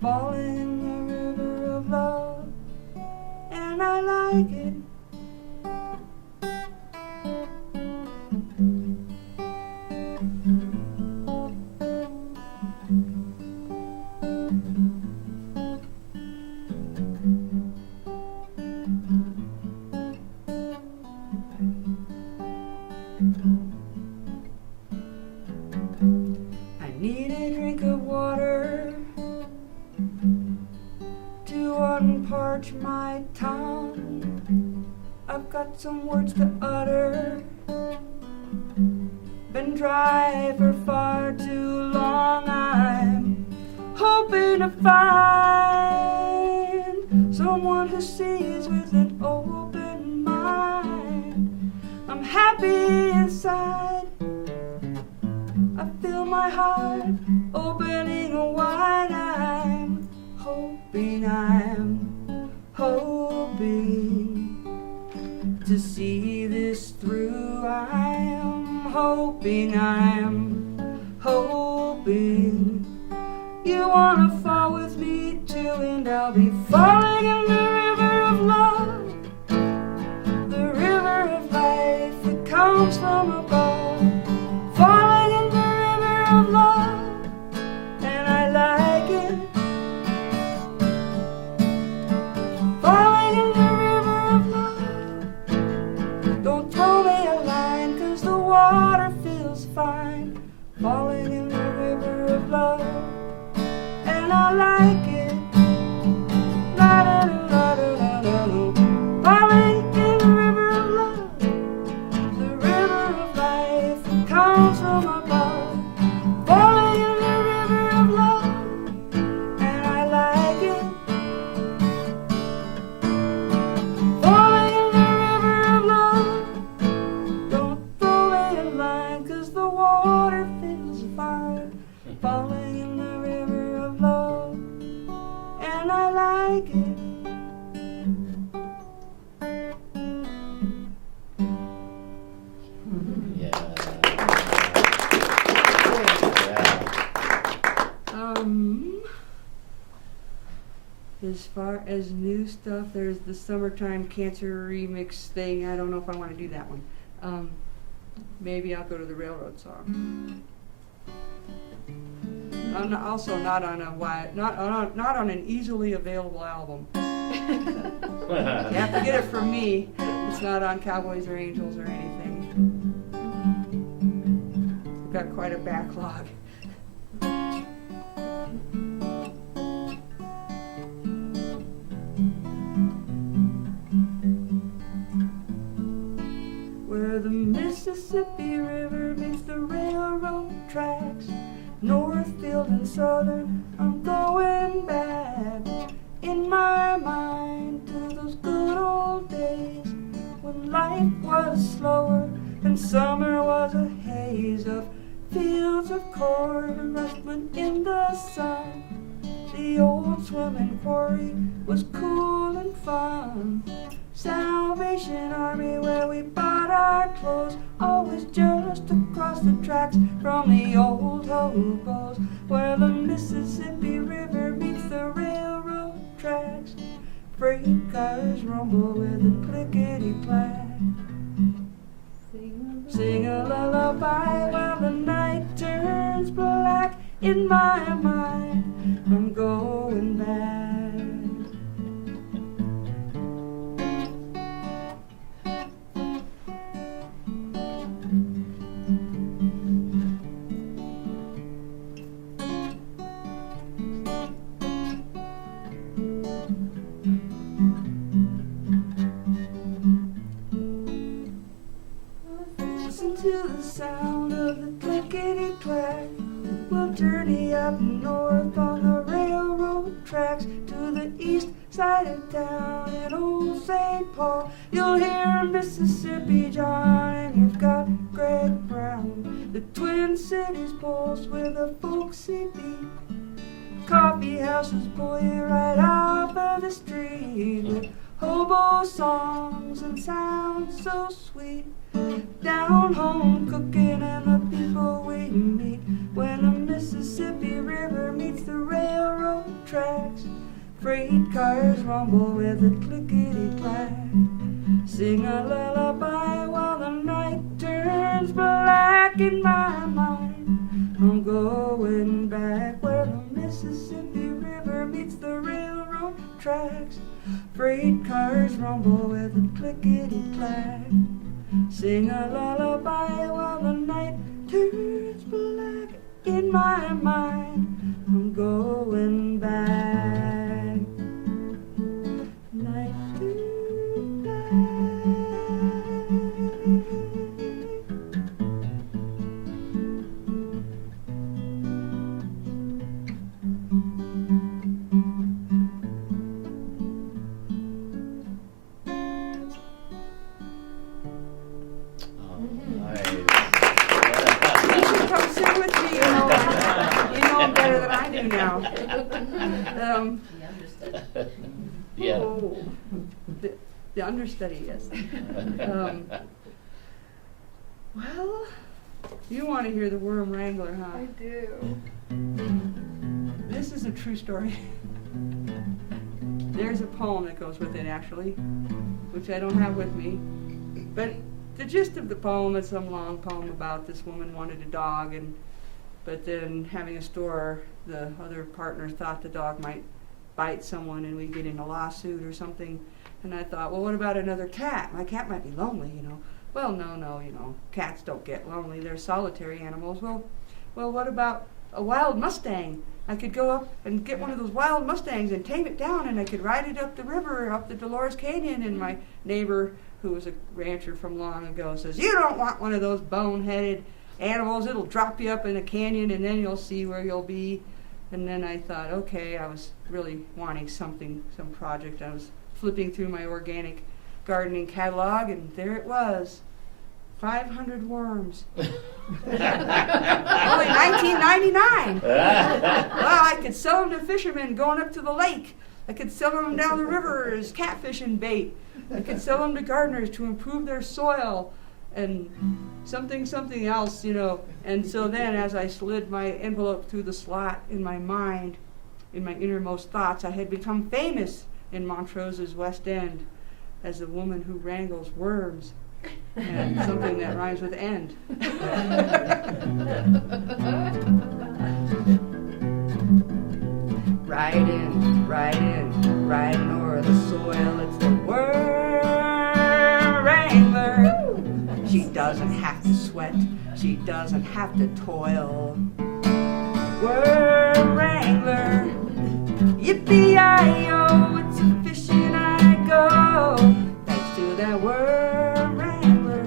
Falling in the river of love, and I like it. I need a drink of water to unparch my tongue. I've got some words to utter, been dry for far too long. I'm hoping to find someone who sees with an open mind. I'm happy inside, I feel my heart opening wide. I'm hoping see this through. I am hoping you wanna fall with me too, and I'll be falling in the river of love, the river of life that comes from above, falling in the river of love, and I like it. Falling in the river of love, don't throw me a line, 'cause the water feels fine. Falling in the river of love, and I like it. La da da da da da da. Falling in the river of love, the river of life that comes from above. Falling in the river of love, and I like it. Falling in the river of love, don't throw me a line, 'cause the water feels fine. Falling in the river of love, and I like it. Yeah. As far as new stuff, there's the Summertime Cancer remix thing. I don't know if I want to do that one. Maybe I'll go to the Railroad song. I'm also not on an easily available album. You have to get it from me. It's not on Cowboys or Angels or anything. I've got quite a backlog. Where the Mississippi River meets the railroad tracks, Northfield and Southern, I'm going back in my mind to those good old days when life was slower and summer was a haze of fields of corn rustling in the sun. The old swimming quarry was cool and fun. Salvation Army, where we bought our clothes, always just across the tracks from the old hobos. Where the Mississippi River meets the railroad tracks, freight cars rumble with a clickety-clack. Sing a lullaby while the night turns black. In my mind, I'm going back. Listen to the sound of the clickety-clack. We'll journey up north on the railroad tracks to the east side of town in old St. Paul. You'll hear Mississippi John, and you've got Greg Brown. The Twin Cities pulse with a folksy beat. Coffee houses pull you right off of the street with hobo songs and sounds so sweet. Down home cooking and the people we meet when the Mississippi River meets the railroad tracks. Freight cars rumble with a clickety-clack. Sing a lullaby while the night turns black. In my mind, I'm going back where the Mississippi River meets the railroad tracks. Freight cars rumble with a clickety-clack. Sing a lullaby while the night turns black. In my mind, I'm going back. Night turns black. You should come sing with me. You know him better than I do now. Yeah. Oh. The understudy, yes. Well, you want to hear the Worm Wrangler, huh? I do. This is a true story. There's a poem that goes with it, actually, which I don't have with me. But the gist of the poem is some long poem about this woman wanted a dog, but then having a store, the other partner thought the dog might bite someone and we'd get in a lawsuit or something. And I thought, well, what about another cat? My cat might be lonely, you know. Well, no, you know, cats don't get lonely. They're solitary animals. Well, what about a wild Mustang? I could go up and get one of those wild Mustangs and tame it down, and I could ride it up the river, up the Dolores Canyon. And my neighbor, who was a rancher from long ago, says, you don't want one of those boneheaded animals. It'll drop you up in a canyon, and then you'll see where you'll be. And then I thought, okay, I was really wanting something, some project. I was flipping through my organic gardening catalog, and there it was. 500 worms. Only $19.99. Well, I could sell them to fishermen going up to the lake. I could sell them down the river as catfishing bait. I could sell them to gardeners to improve their soil and something else, you know. And so then as I slid my envelope through the slot in my mind, in my innermost thoughts, I had become famous in Montrose's West End as the woman who wrangles worms. And something that rhymes with end. Riding o'er the soil, it's the worm wrangler. She doesn't have to sweat, she doesn't have to toil. Worm wrangler, yippee-yi-yo, it's a fishing I go. Thanks to that worm wrangler,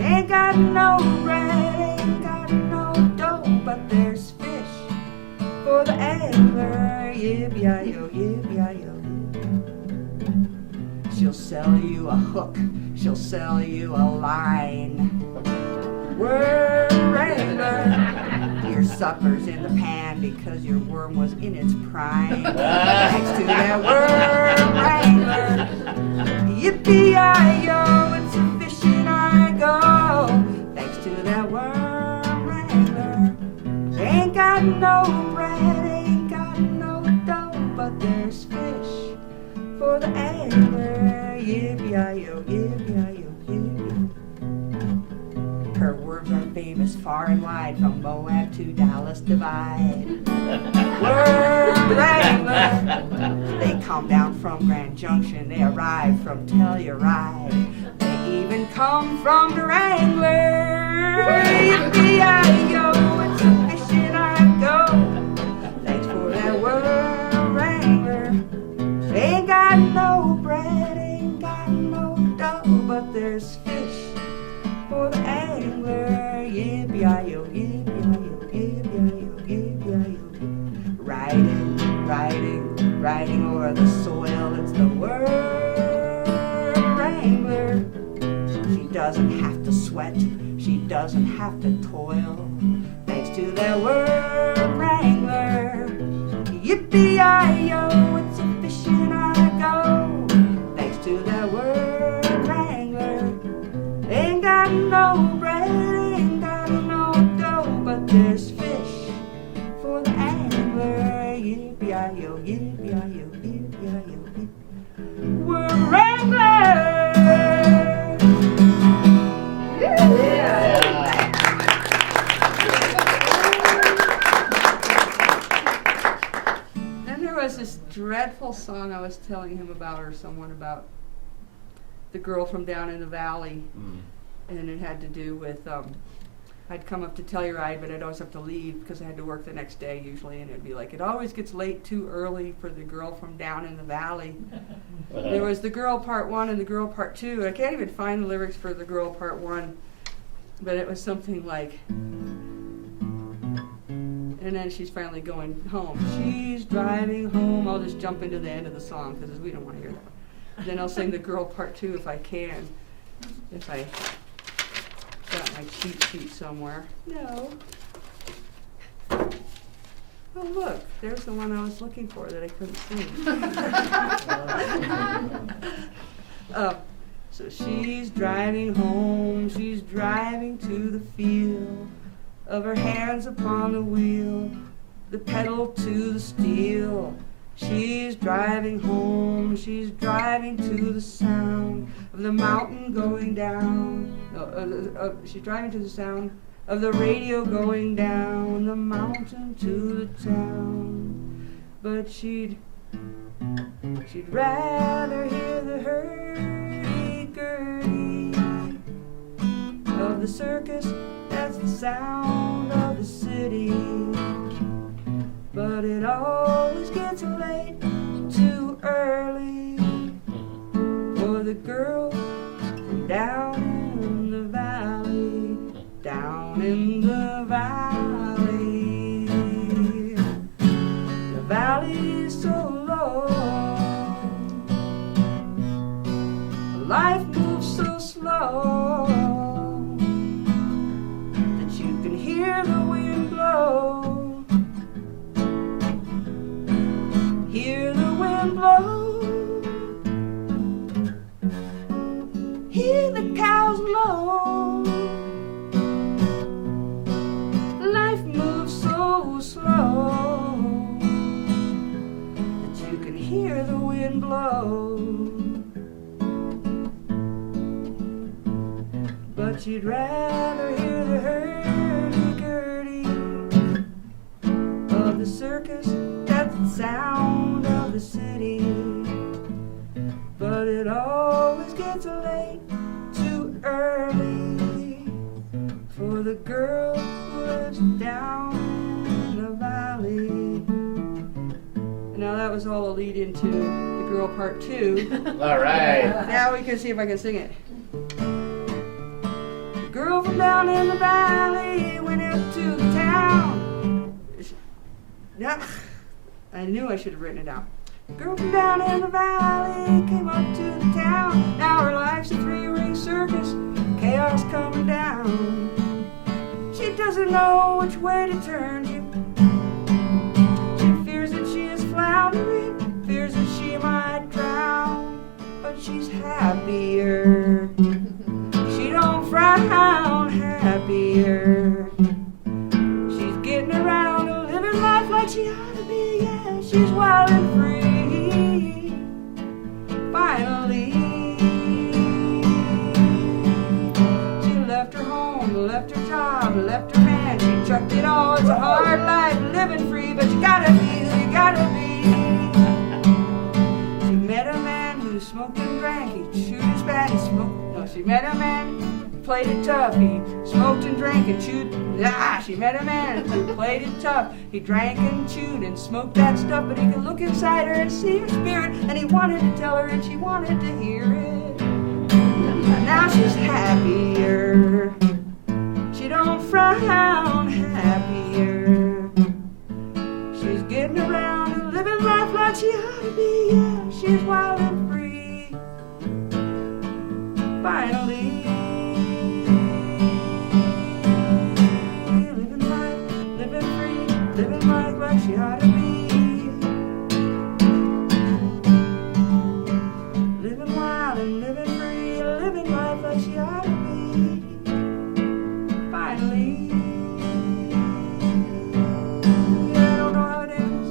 ain't got no bread, ain't got no dough, but there's fish for the angler. Yippee-yi-yo, yippee-yi-yo. She'll sell you a hook, she'll sell you a line. Worm wrangler, your supper's in the pan because your worm was in its prime. Thanks to that worm wrangler, yippee-yi-yo, it's a fishing I go. Thanks to that worm wrangler, ain't got no bread, ain't got no dough, but there's fish for the angler. Yippee-yi-yo, yippee-yi-yo, yippee. Her worms are famous far and wide, from Moab to Dallas Divide. Worm wrangler, they come down from Grand Junction, they arrive from Telluride, they even come from the Wrangler. Yippee-yi-yo, it's a fishing I go. Thanks for that worm wrangler. Ain't got no bread, ain't got no dough, but there's fish for the angler. Yippee-yi-yo, yippee-yi-yo, yippee-yi-yo, yippee-yi-yo. Riding o'er the soil, it's the worm wrangler. She doesn't have to sweat, she doesn't have to toil. Thanks to that worm wrangler. Yippee-yi-yo, it's a fishing I go. Thanks to that worm wrangler. Ain't got no bread, ain't got no dough, but there's fish for the angler. Yippee-yi-yo, yippee-yi-yo, yippee-yi-yo, yippee. Worm wrangler! Then there was this dreadful song I was telling him about, or someone about, the girl from down in the valley. And it had to do with, I'd come up to Telluride, but I'd always have to leave because I had to work the next day usually, and it'd be like, it always gets late too early for the girl from down in the valley. There was the girl part 1 and the girl part 2. I can't even find the lyrics for the girl part 1, but it was something like, and then she's finally going home. She's driving home. I'll just jump into the end of the song because we don't want to hear that. Then I'll sing the girl part 2 if I can. If I got my cheat sheet somewhere. No. Oh, look, there's the one I was looking for that I couldn't see. So she's driving home, she's driving to the field, of her hands upon the wheel, the pedal to the steel. She's driving home, she's driving to the sound of the mountain going down. She's driving to the sound of the radio going down the mountain to the town. But she'd rather hear the hurdy-gurdy of the circus. That's the sound of the city. But it always gets late, too early, for the girl from down in the valley, down in the valley. The valley's so long, life moves so slow, that you can hear the wind blow. Hear the wind blow, hear the cows low. Life moves so slow that you can hear the wind blow. But you'd rather hear the hurdy-gurdy of the circus. That's the sound of the city. But it always gets late, too early, for the girl who lives down in the valley. And now that was all a lead into the girl part 2. All right. Now we can see if I can sing it. The girl from down in the valley went up to the town. Yeah. I knew I should have written it down. The girl from down in the valley came up to the town. Now her life's a 3-ring circus, chaos coming down. She doesn't know which way to turn. She fears that she is floundering, fears that she might drown. But she's happier. She don't frown, happier. She's getting around and living life like she ought to be. Yeah, she's wild and free. Finally, she left her home, left her job, left her man. She chucked it all. It's a hard life living free, but you gotta be who you gotta be. She met a man who smoked and drank. He chewed his fat and smoked. No, she met a man who played it tough. He smoked and drank and chewed. She met a man who played it tough. He drank and chewed and smoked that stuff, but he could look inside her and see her spirit, and he wanted to tell her and she wanted to hear it. Now she's happier. She don't frown, happier. She's getting around and living life like she ought to be. Yeah, she's wild and free. Finally. She ought to be living wild and living free, living life like she ought to be. Finally, I don't know how it ends.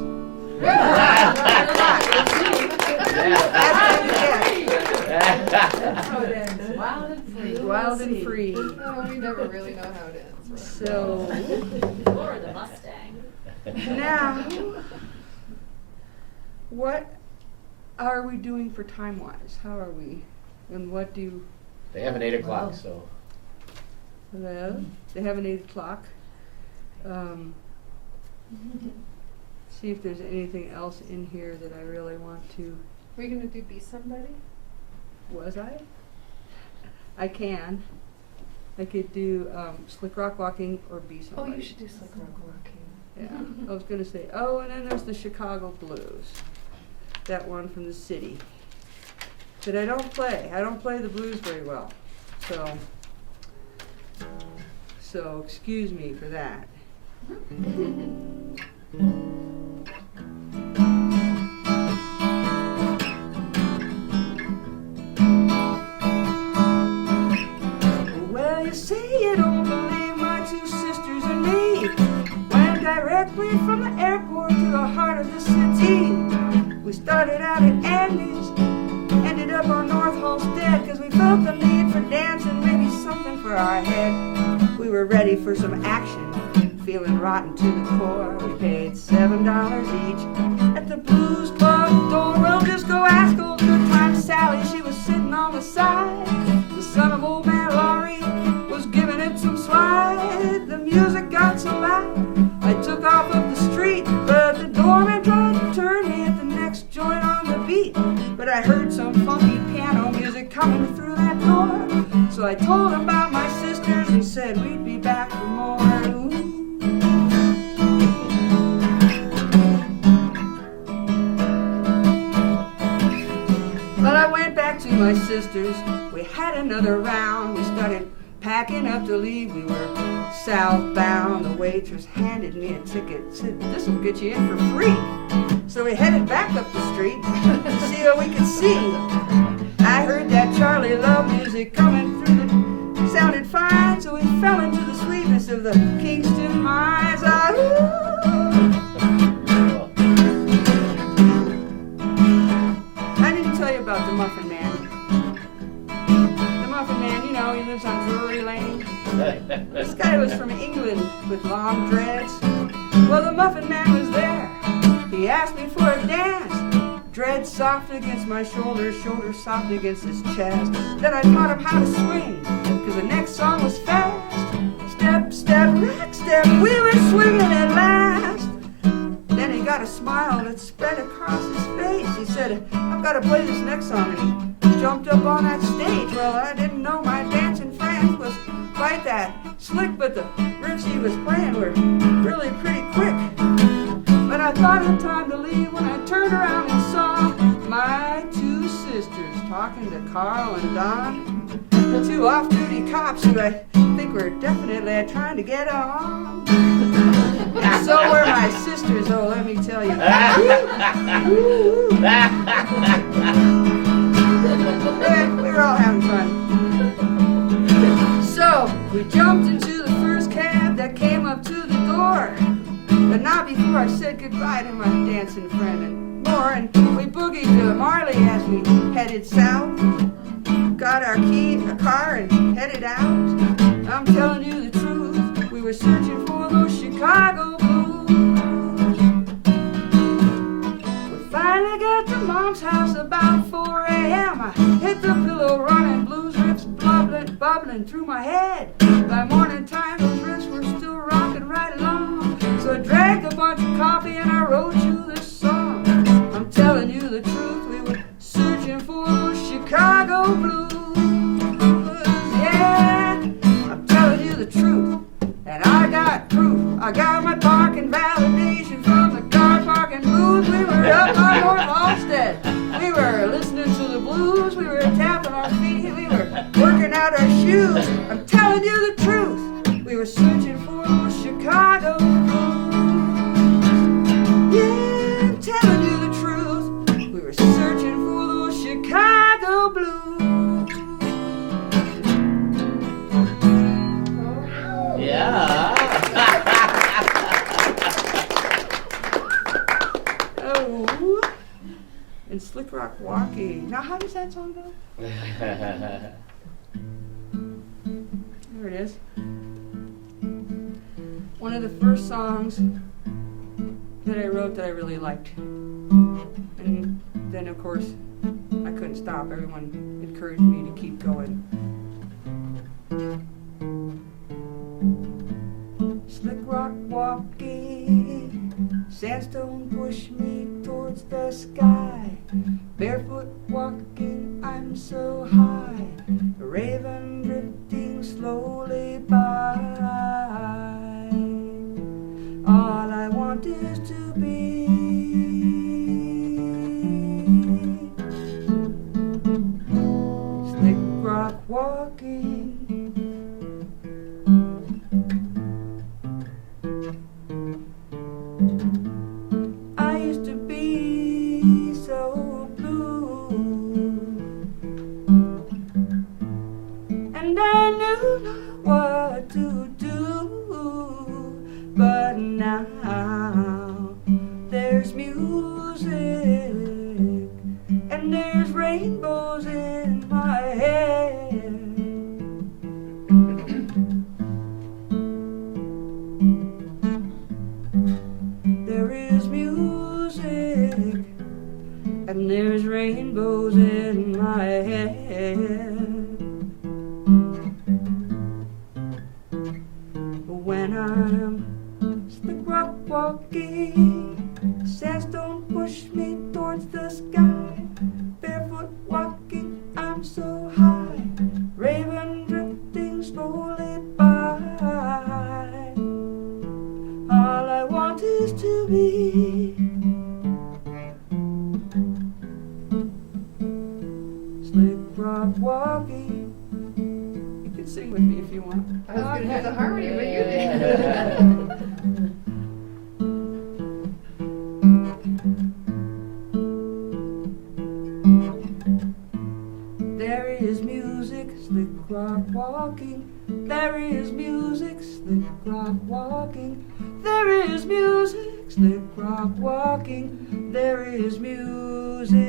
That's how it ends. Wild and free. Wild and free. Oh, we never really know how it ends. Right? So. Or the Mustang. Now, what are we doing for time-wise? How are we? And what do They have an 8 o'clock, so. well, they have an 8 o'clock. See if there's anything else in here that I really want to. Were you going to do Be Somebody? Was I? I can. I could do Slick Rock Walking or Be Somebody. Oh, you should do Slick Rock Walking. Yeah, I was going to say, oh, and then there's the Chicago Blues. That one from the city. But I don't play. I don't play the blues very well. So excuse me for that. Andes. Ended up on North Holstead, cause we felt the need for dancing, maybe something for our head. We were ready for some action, feeling rotten to the core. We paid $7 each at the Blues Club door. Well, just go ask old Good Time Sally, she was sitting on the side. The son of old man Laurie was giving it some slide. The music got so loud, I took off up the street, but the doorman tried to turn me at the next joint on the beat. But I heard some funky piano music coming through that door, so I told him about my sisters and said we'd be back for more. Ooh. Well, I went back to my sisters, we had another round, we started packing up to leave, we were southbound. The waitress handed me a ticket, said this'll get you in for free. So we headed back up the street to see what we could see. I heard that Charlie Love music coming through the, sounded fine, so we fell into the sweetness of the Kingston Mines. I didn't tell you about the Muffin Man. The Muffin Man, you know, he lives on Drury Lane. This guy was from England with long dreads. Well, the Muffin Man was there. He asked me for a dance. Dreads soft against my shoulders, shoulders soft against his chest. Then I taught him how to swing, cause the next song was fast. Step, step, rack, step, we were swinging at last. Then he got a smile that spread across his face. He said, I've got to play this next song. And he jumped up on that stage. Well, I didn't know my dancing friend was quite that slick, but the riffs he was playing were really pretty quick. But I thought it time to leave when I turned around and saw my two sisters talking to Carl and Don, the two off-duty cops who I think were definitely trying to get on. And so were my sisters, oh, let me tell you. We were all having fun. So we jumped into the first cab that came up to the door. But not before I said goodbye to my dancing friend and more. And we boogied to Marley as we headed south. Got our key, a car, and headed out. I'm telling you the truth, we were searching for those Chicago blues. We finally got to Mom's house about 4 a.m. I hit the pillow running, blues riffs bubbling through my head. By morning time, those riffs were still rocking right along. So I drank a bunch of coffee and I wrote you this song. I'm telling you the truth, we were searching for those Chicago blues. Yeah, I'm telling you the truth, and I got proof. I got my parking validation from the car parking booth. We were up on North Halstead. We were listening to the blues. We were tapping our feet. We were working out our shoes. I'm telling you the truth, we were searching for those Chicago blues. Yeah, I'm telling you the truth, we were searching for those Chicago blues. Yeah. Oh, and Slick Rock Walkie. Now, how does that song go? There it is. One of the first songs that I wrote that I really liked. And then, of course, I couldn't stop. Everyone encouraged me to keep going. Slick rock walking, sandstone push me towards the sky. Barefoot walking, I'm so high. A raven drifting slowly by. All I want is to be slick rock walking. I used to be so blue, and I and there's rainbows in my hair. There is music, and there's rainbows in my hair. When I'm slick rock walking, sands don't push me towards the sky. Barefoot walking, I'm so high. Raven drifting slowly by. All I want is to be slick rock walking. You can sing with me if you want. I was going to do the harmony, but you did. There is music, slick rock walking. There is music, slick rock walking. There is music, slick rock walking. There is music.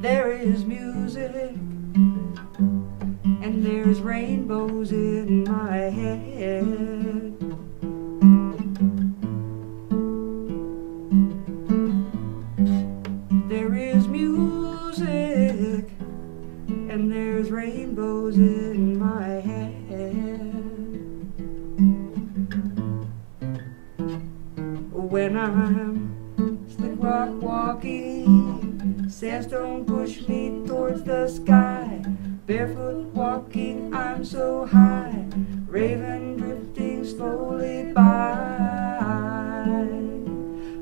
There is music. And there's rainbows in my head. There is music, and there's rainbows in my head. When I'm slick rock walking, sands don't push me towards the sky. Barefoot walking, I'm so high. Raven drifting slowly by.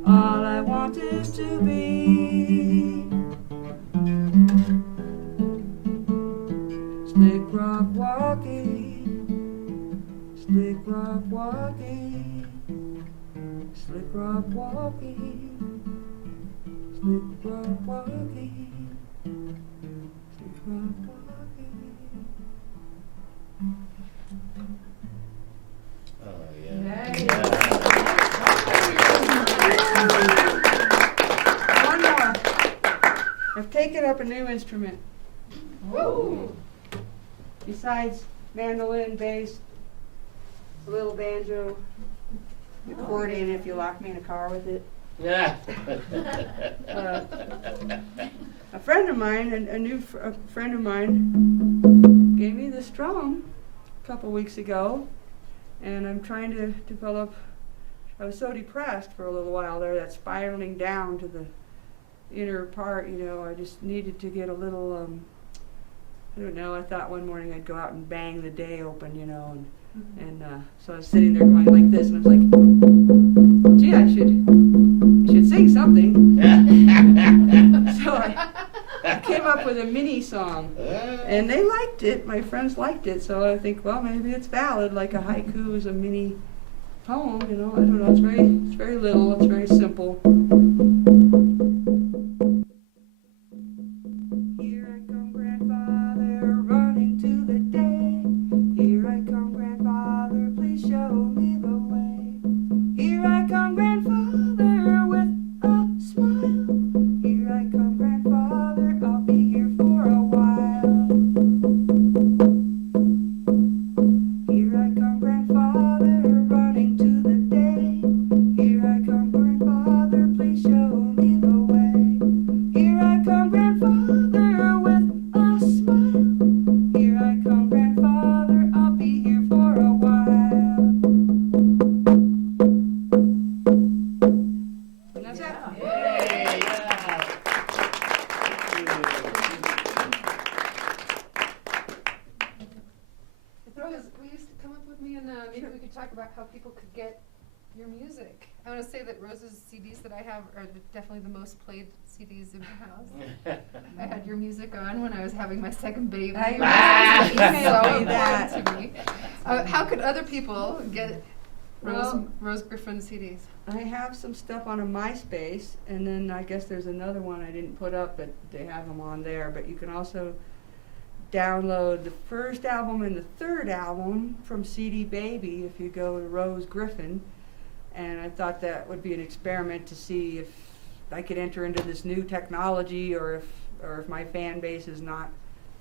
All I want is to be slick rock walking, slick rock walking, slick rock walking, slick rock walking, slick rock walking. Oh, yeah. One more. I've taken up a new instrument. Woo! Besides mandolin, bass, a little banjo, accordion if you lock me in a car with it. Yeah. A friend of mine, a friend of mine, gave me this drum a couple weeks ago, and I'm trying to develop. I was so depressed for a little while there, that spiraling down to the inner part, you know. I just needed to get a little. I don't know. I thought one morning I'd go out and bang the day open, you know, and so I was sitting there going like this, and I was like, well, gee, I should sing something. So I came up with a mini song, and they liked it. My friends liked it, so I think, well, maybe it's valid. Like a haiku is a mini poem, you know. I don't know. It's very little. It's very simple. Here I come, grandfather, running to the day. Here I come, grandfather, please show me the way. Here I come, grandfather, with a smile. Here I come, grandfather, I'll be here for a while. Here I come, grandfather, running to the day. Here I come, grandfather, please show me the way. Here I come, grandfather, with a smile. Here I come, grandfather, I'll be here for a while. And that's it. Rose, will you come up with me and maybe we could talk about how people could get your music. I want to say that Rose's CDs that I have are definitely the most played CDs in the house. I had your music on when I was having my second baby. I It's emailed so me important that. to me. How could other people get Well- Rose Griffin CDs? I have some stuff on a MySpace, and then I guess there's another one I didn't put up, but they have them on there. But you can also download the first album and the third album from CD Baby if you go to Rose Griffin. And I thought that would be an experiment to see if I could enter into this new technology, or if my fan base is not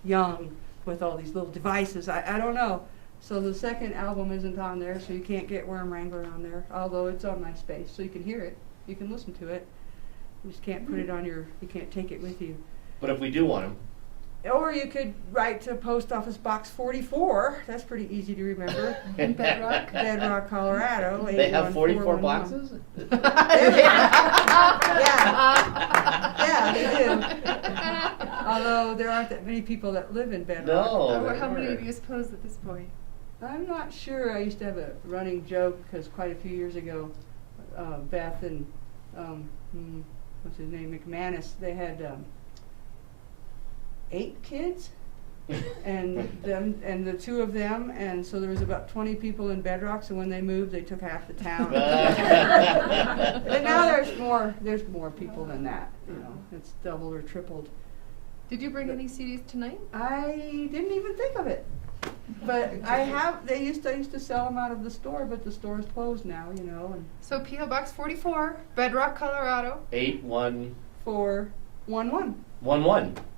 young with all these little devices. I don't know. So the second album isn't on there, so you can't get Worm Wrangler on there, although it's on MySpace, so you can hear it, you can listen to it. You just can't put it on you can't take it with you. But if we do want them, Or you could write to Post Office Box 44. That's pretty easy to remember. In Bedrock. Bedrock, Colorado. they have 44 81411. boxes? Yeah, they do. Although there aren't that many people that live in Bedrock. No. How many do you suppose at this point? I'm not sure. I used to have a running joke because quite a few years ago, Beth and what's his name, McManus, they had 8 kids, and the 2 of them, and so there was about 20 people in Bedrock. So when they moved, they took half the town. And now there's more people than that. You know, it's doubled or tripled. Did you bring any CDs tonight? I didn't even think of it. But I have. I used to sell them out of the store, but the store is closed now. You know, and So P.O. Box 44, Bedrock, Colorado. 8111. 411.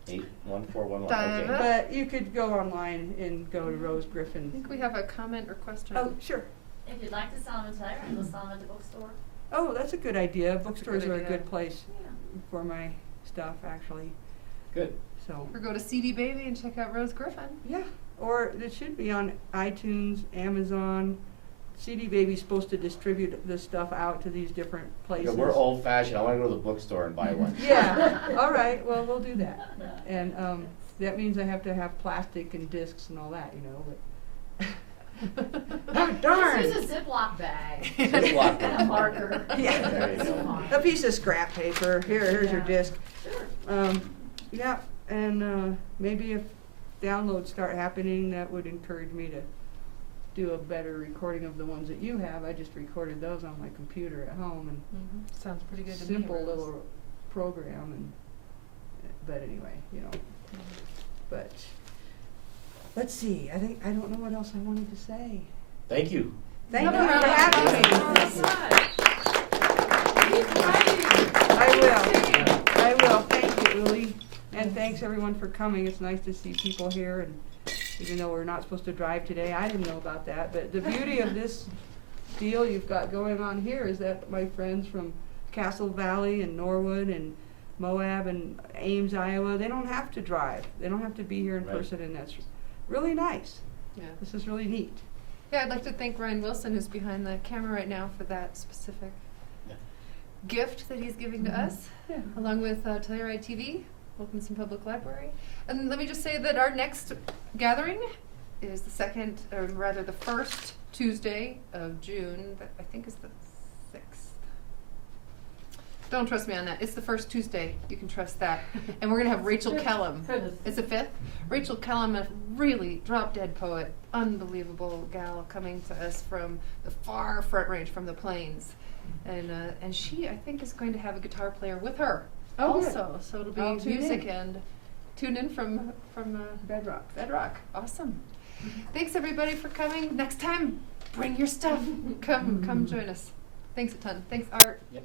811411. Diana? Okay. But you could go online and go to Rose I Griffin. think we have a comment or question. Oh, sure. If you'd like to sell them today, we'll sell them at the bookstore. Oh, that's a good idea. Bookstores good are a idea. good place Yeah. for my stuff, actually. Good. So Or go to CD Baby and check out Rose Griffin. yeah, or it should be on iTunes, Amazon. CD Baby's supposed to distribute this stuff out to these different Yeah, places. we're old fashioned. I want to go to the bookstore and buy one. Yeah. All right. Well, we'll do that. And that means I have to have plastic and discs and all that, you know. But oh, darn! Just use a Ziploc bag. Ziploc. And a marker. Yeah. There you go. A piece of scrap paper. Here's your disc. Yeah, and maybe if downloads start happening, that would encourage me to do a better recording of the ones that you have. I just recorded those on my computer at home, and Sounds pretty good to me. simple Rose. little program. And but anyway, you know. But let's see. I don't know what else I wanted to say. Thank you. Thank you Another for round of having applause. me. I will. Thank you, Uli. And thanks everyone for coming. It's nice to see people here, and even though we're not supposed to drive today, I didn't know about that. But the beauty of this deal you've got going on here is that my friends from Castle Valley and Norwood and Moab and Ames, Iowa, they don't have to drive. They don't have to be here in Right. person, and that's really nice. Yeah. This is really neat. Yeah, I'd like to thank Ryan Wilson, who's behind the camera right now, for that specific Yeah. gift that he's giving to us, Yeah. along with Telluride TV, Wilkinson Public Library. And let me just say that our next gathering is the first Tuesday of June. That I think is the 6th. Don't trust me on that. It's the first Tuesday. You can trust that. And we're going to have Rachel Kellum. It's the 5th. Rachel Kellum, a really drop-dead poet, unbelievable gal coming to us from the far Front Range, from the plains. And she, I think, is going to have a guitar player with her Oh, good. also. So it'll be I'll tune music in. and tune in from Bedrock. Bedrock. Awesome. Thanks, everybody, for coming. Next time, bring your stuff. Come join us. Thanks a ton. Thanks, Art. Yep.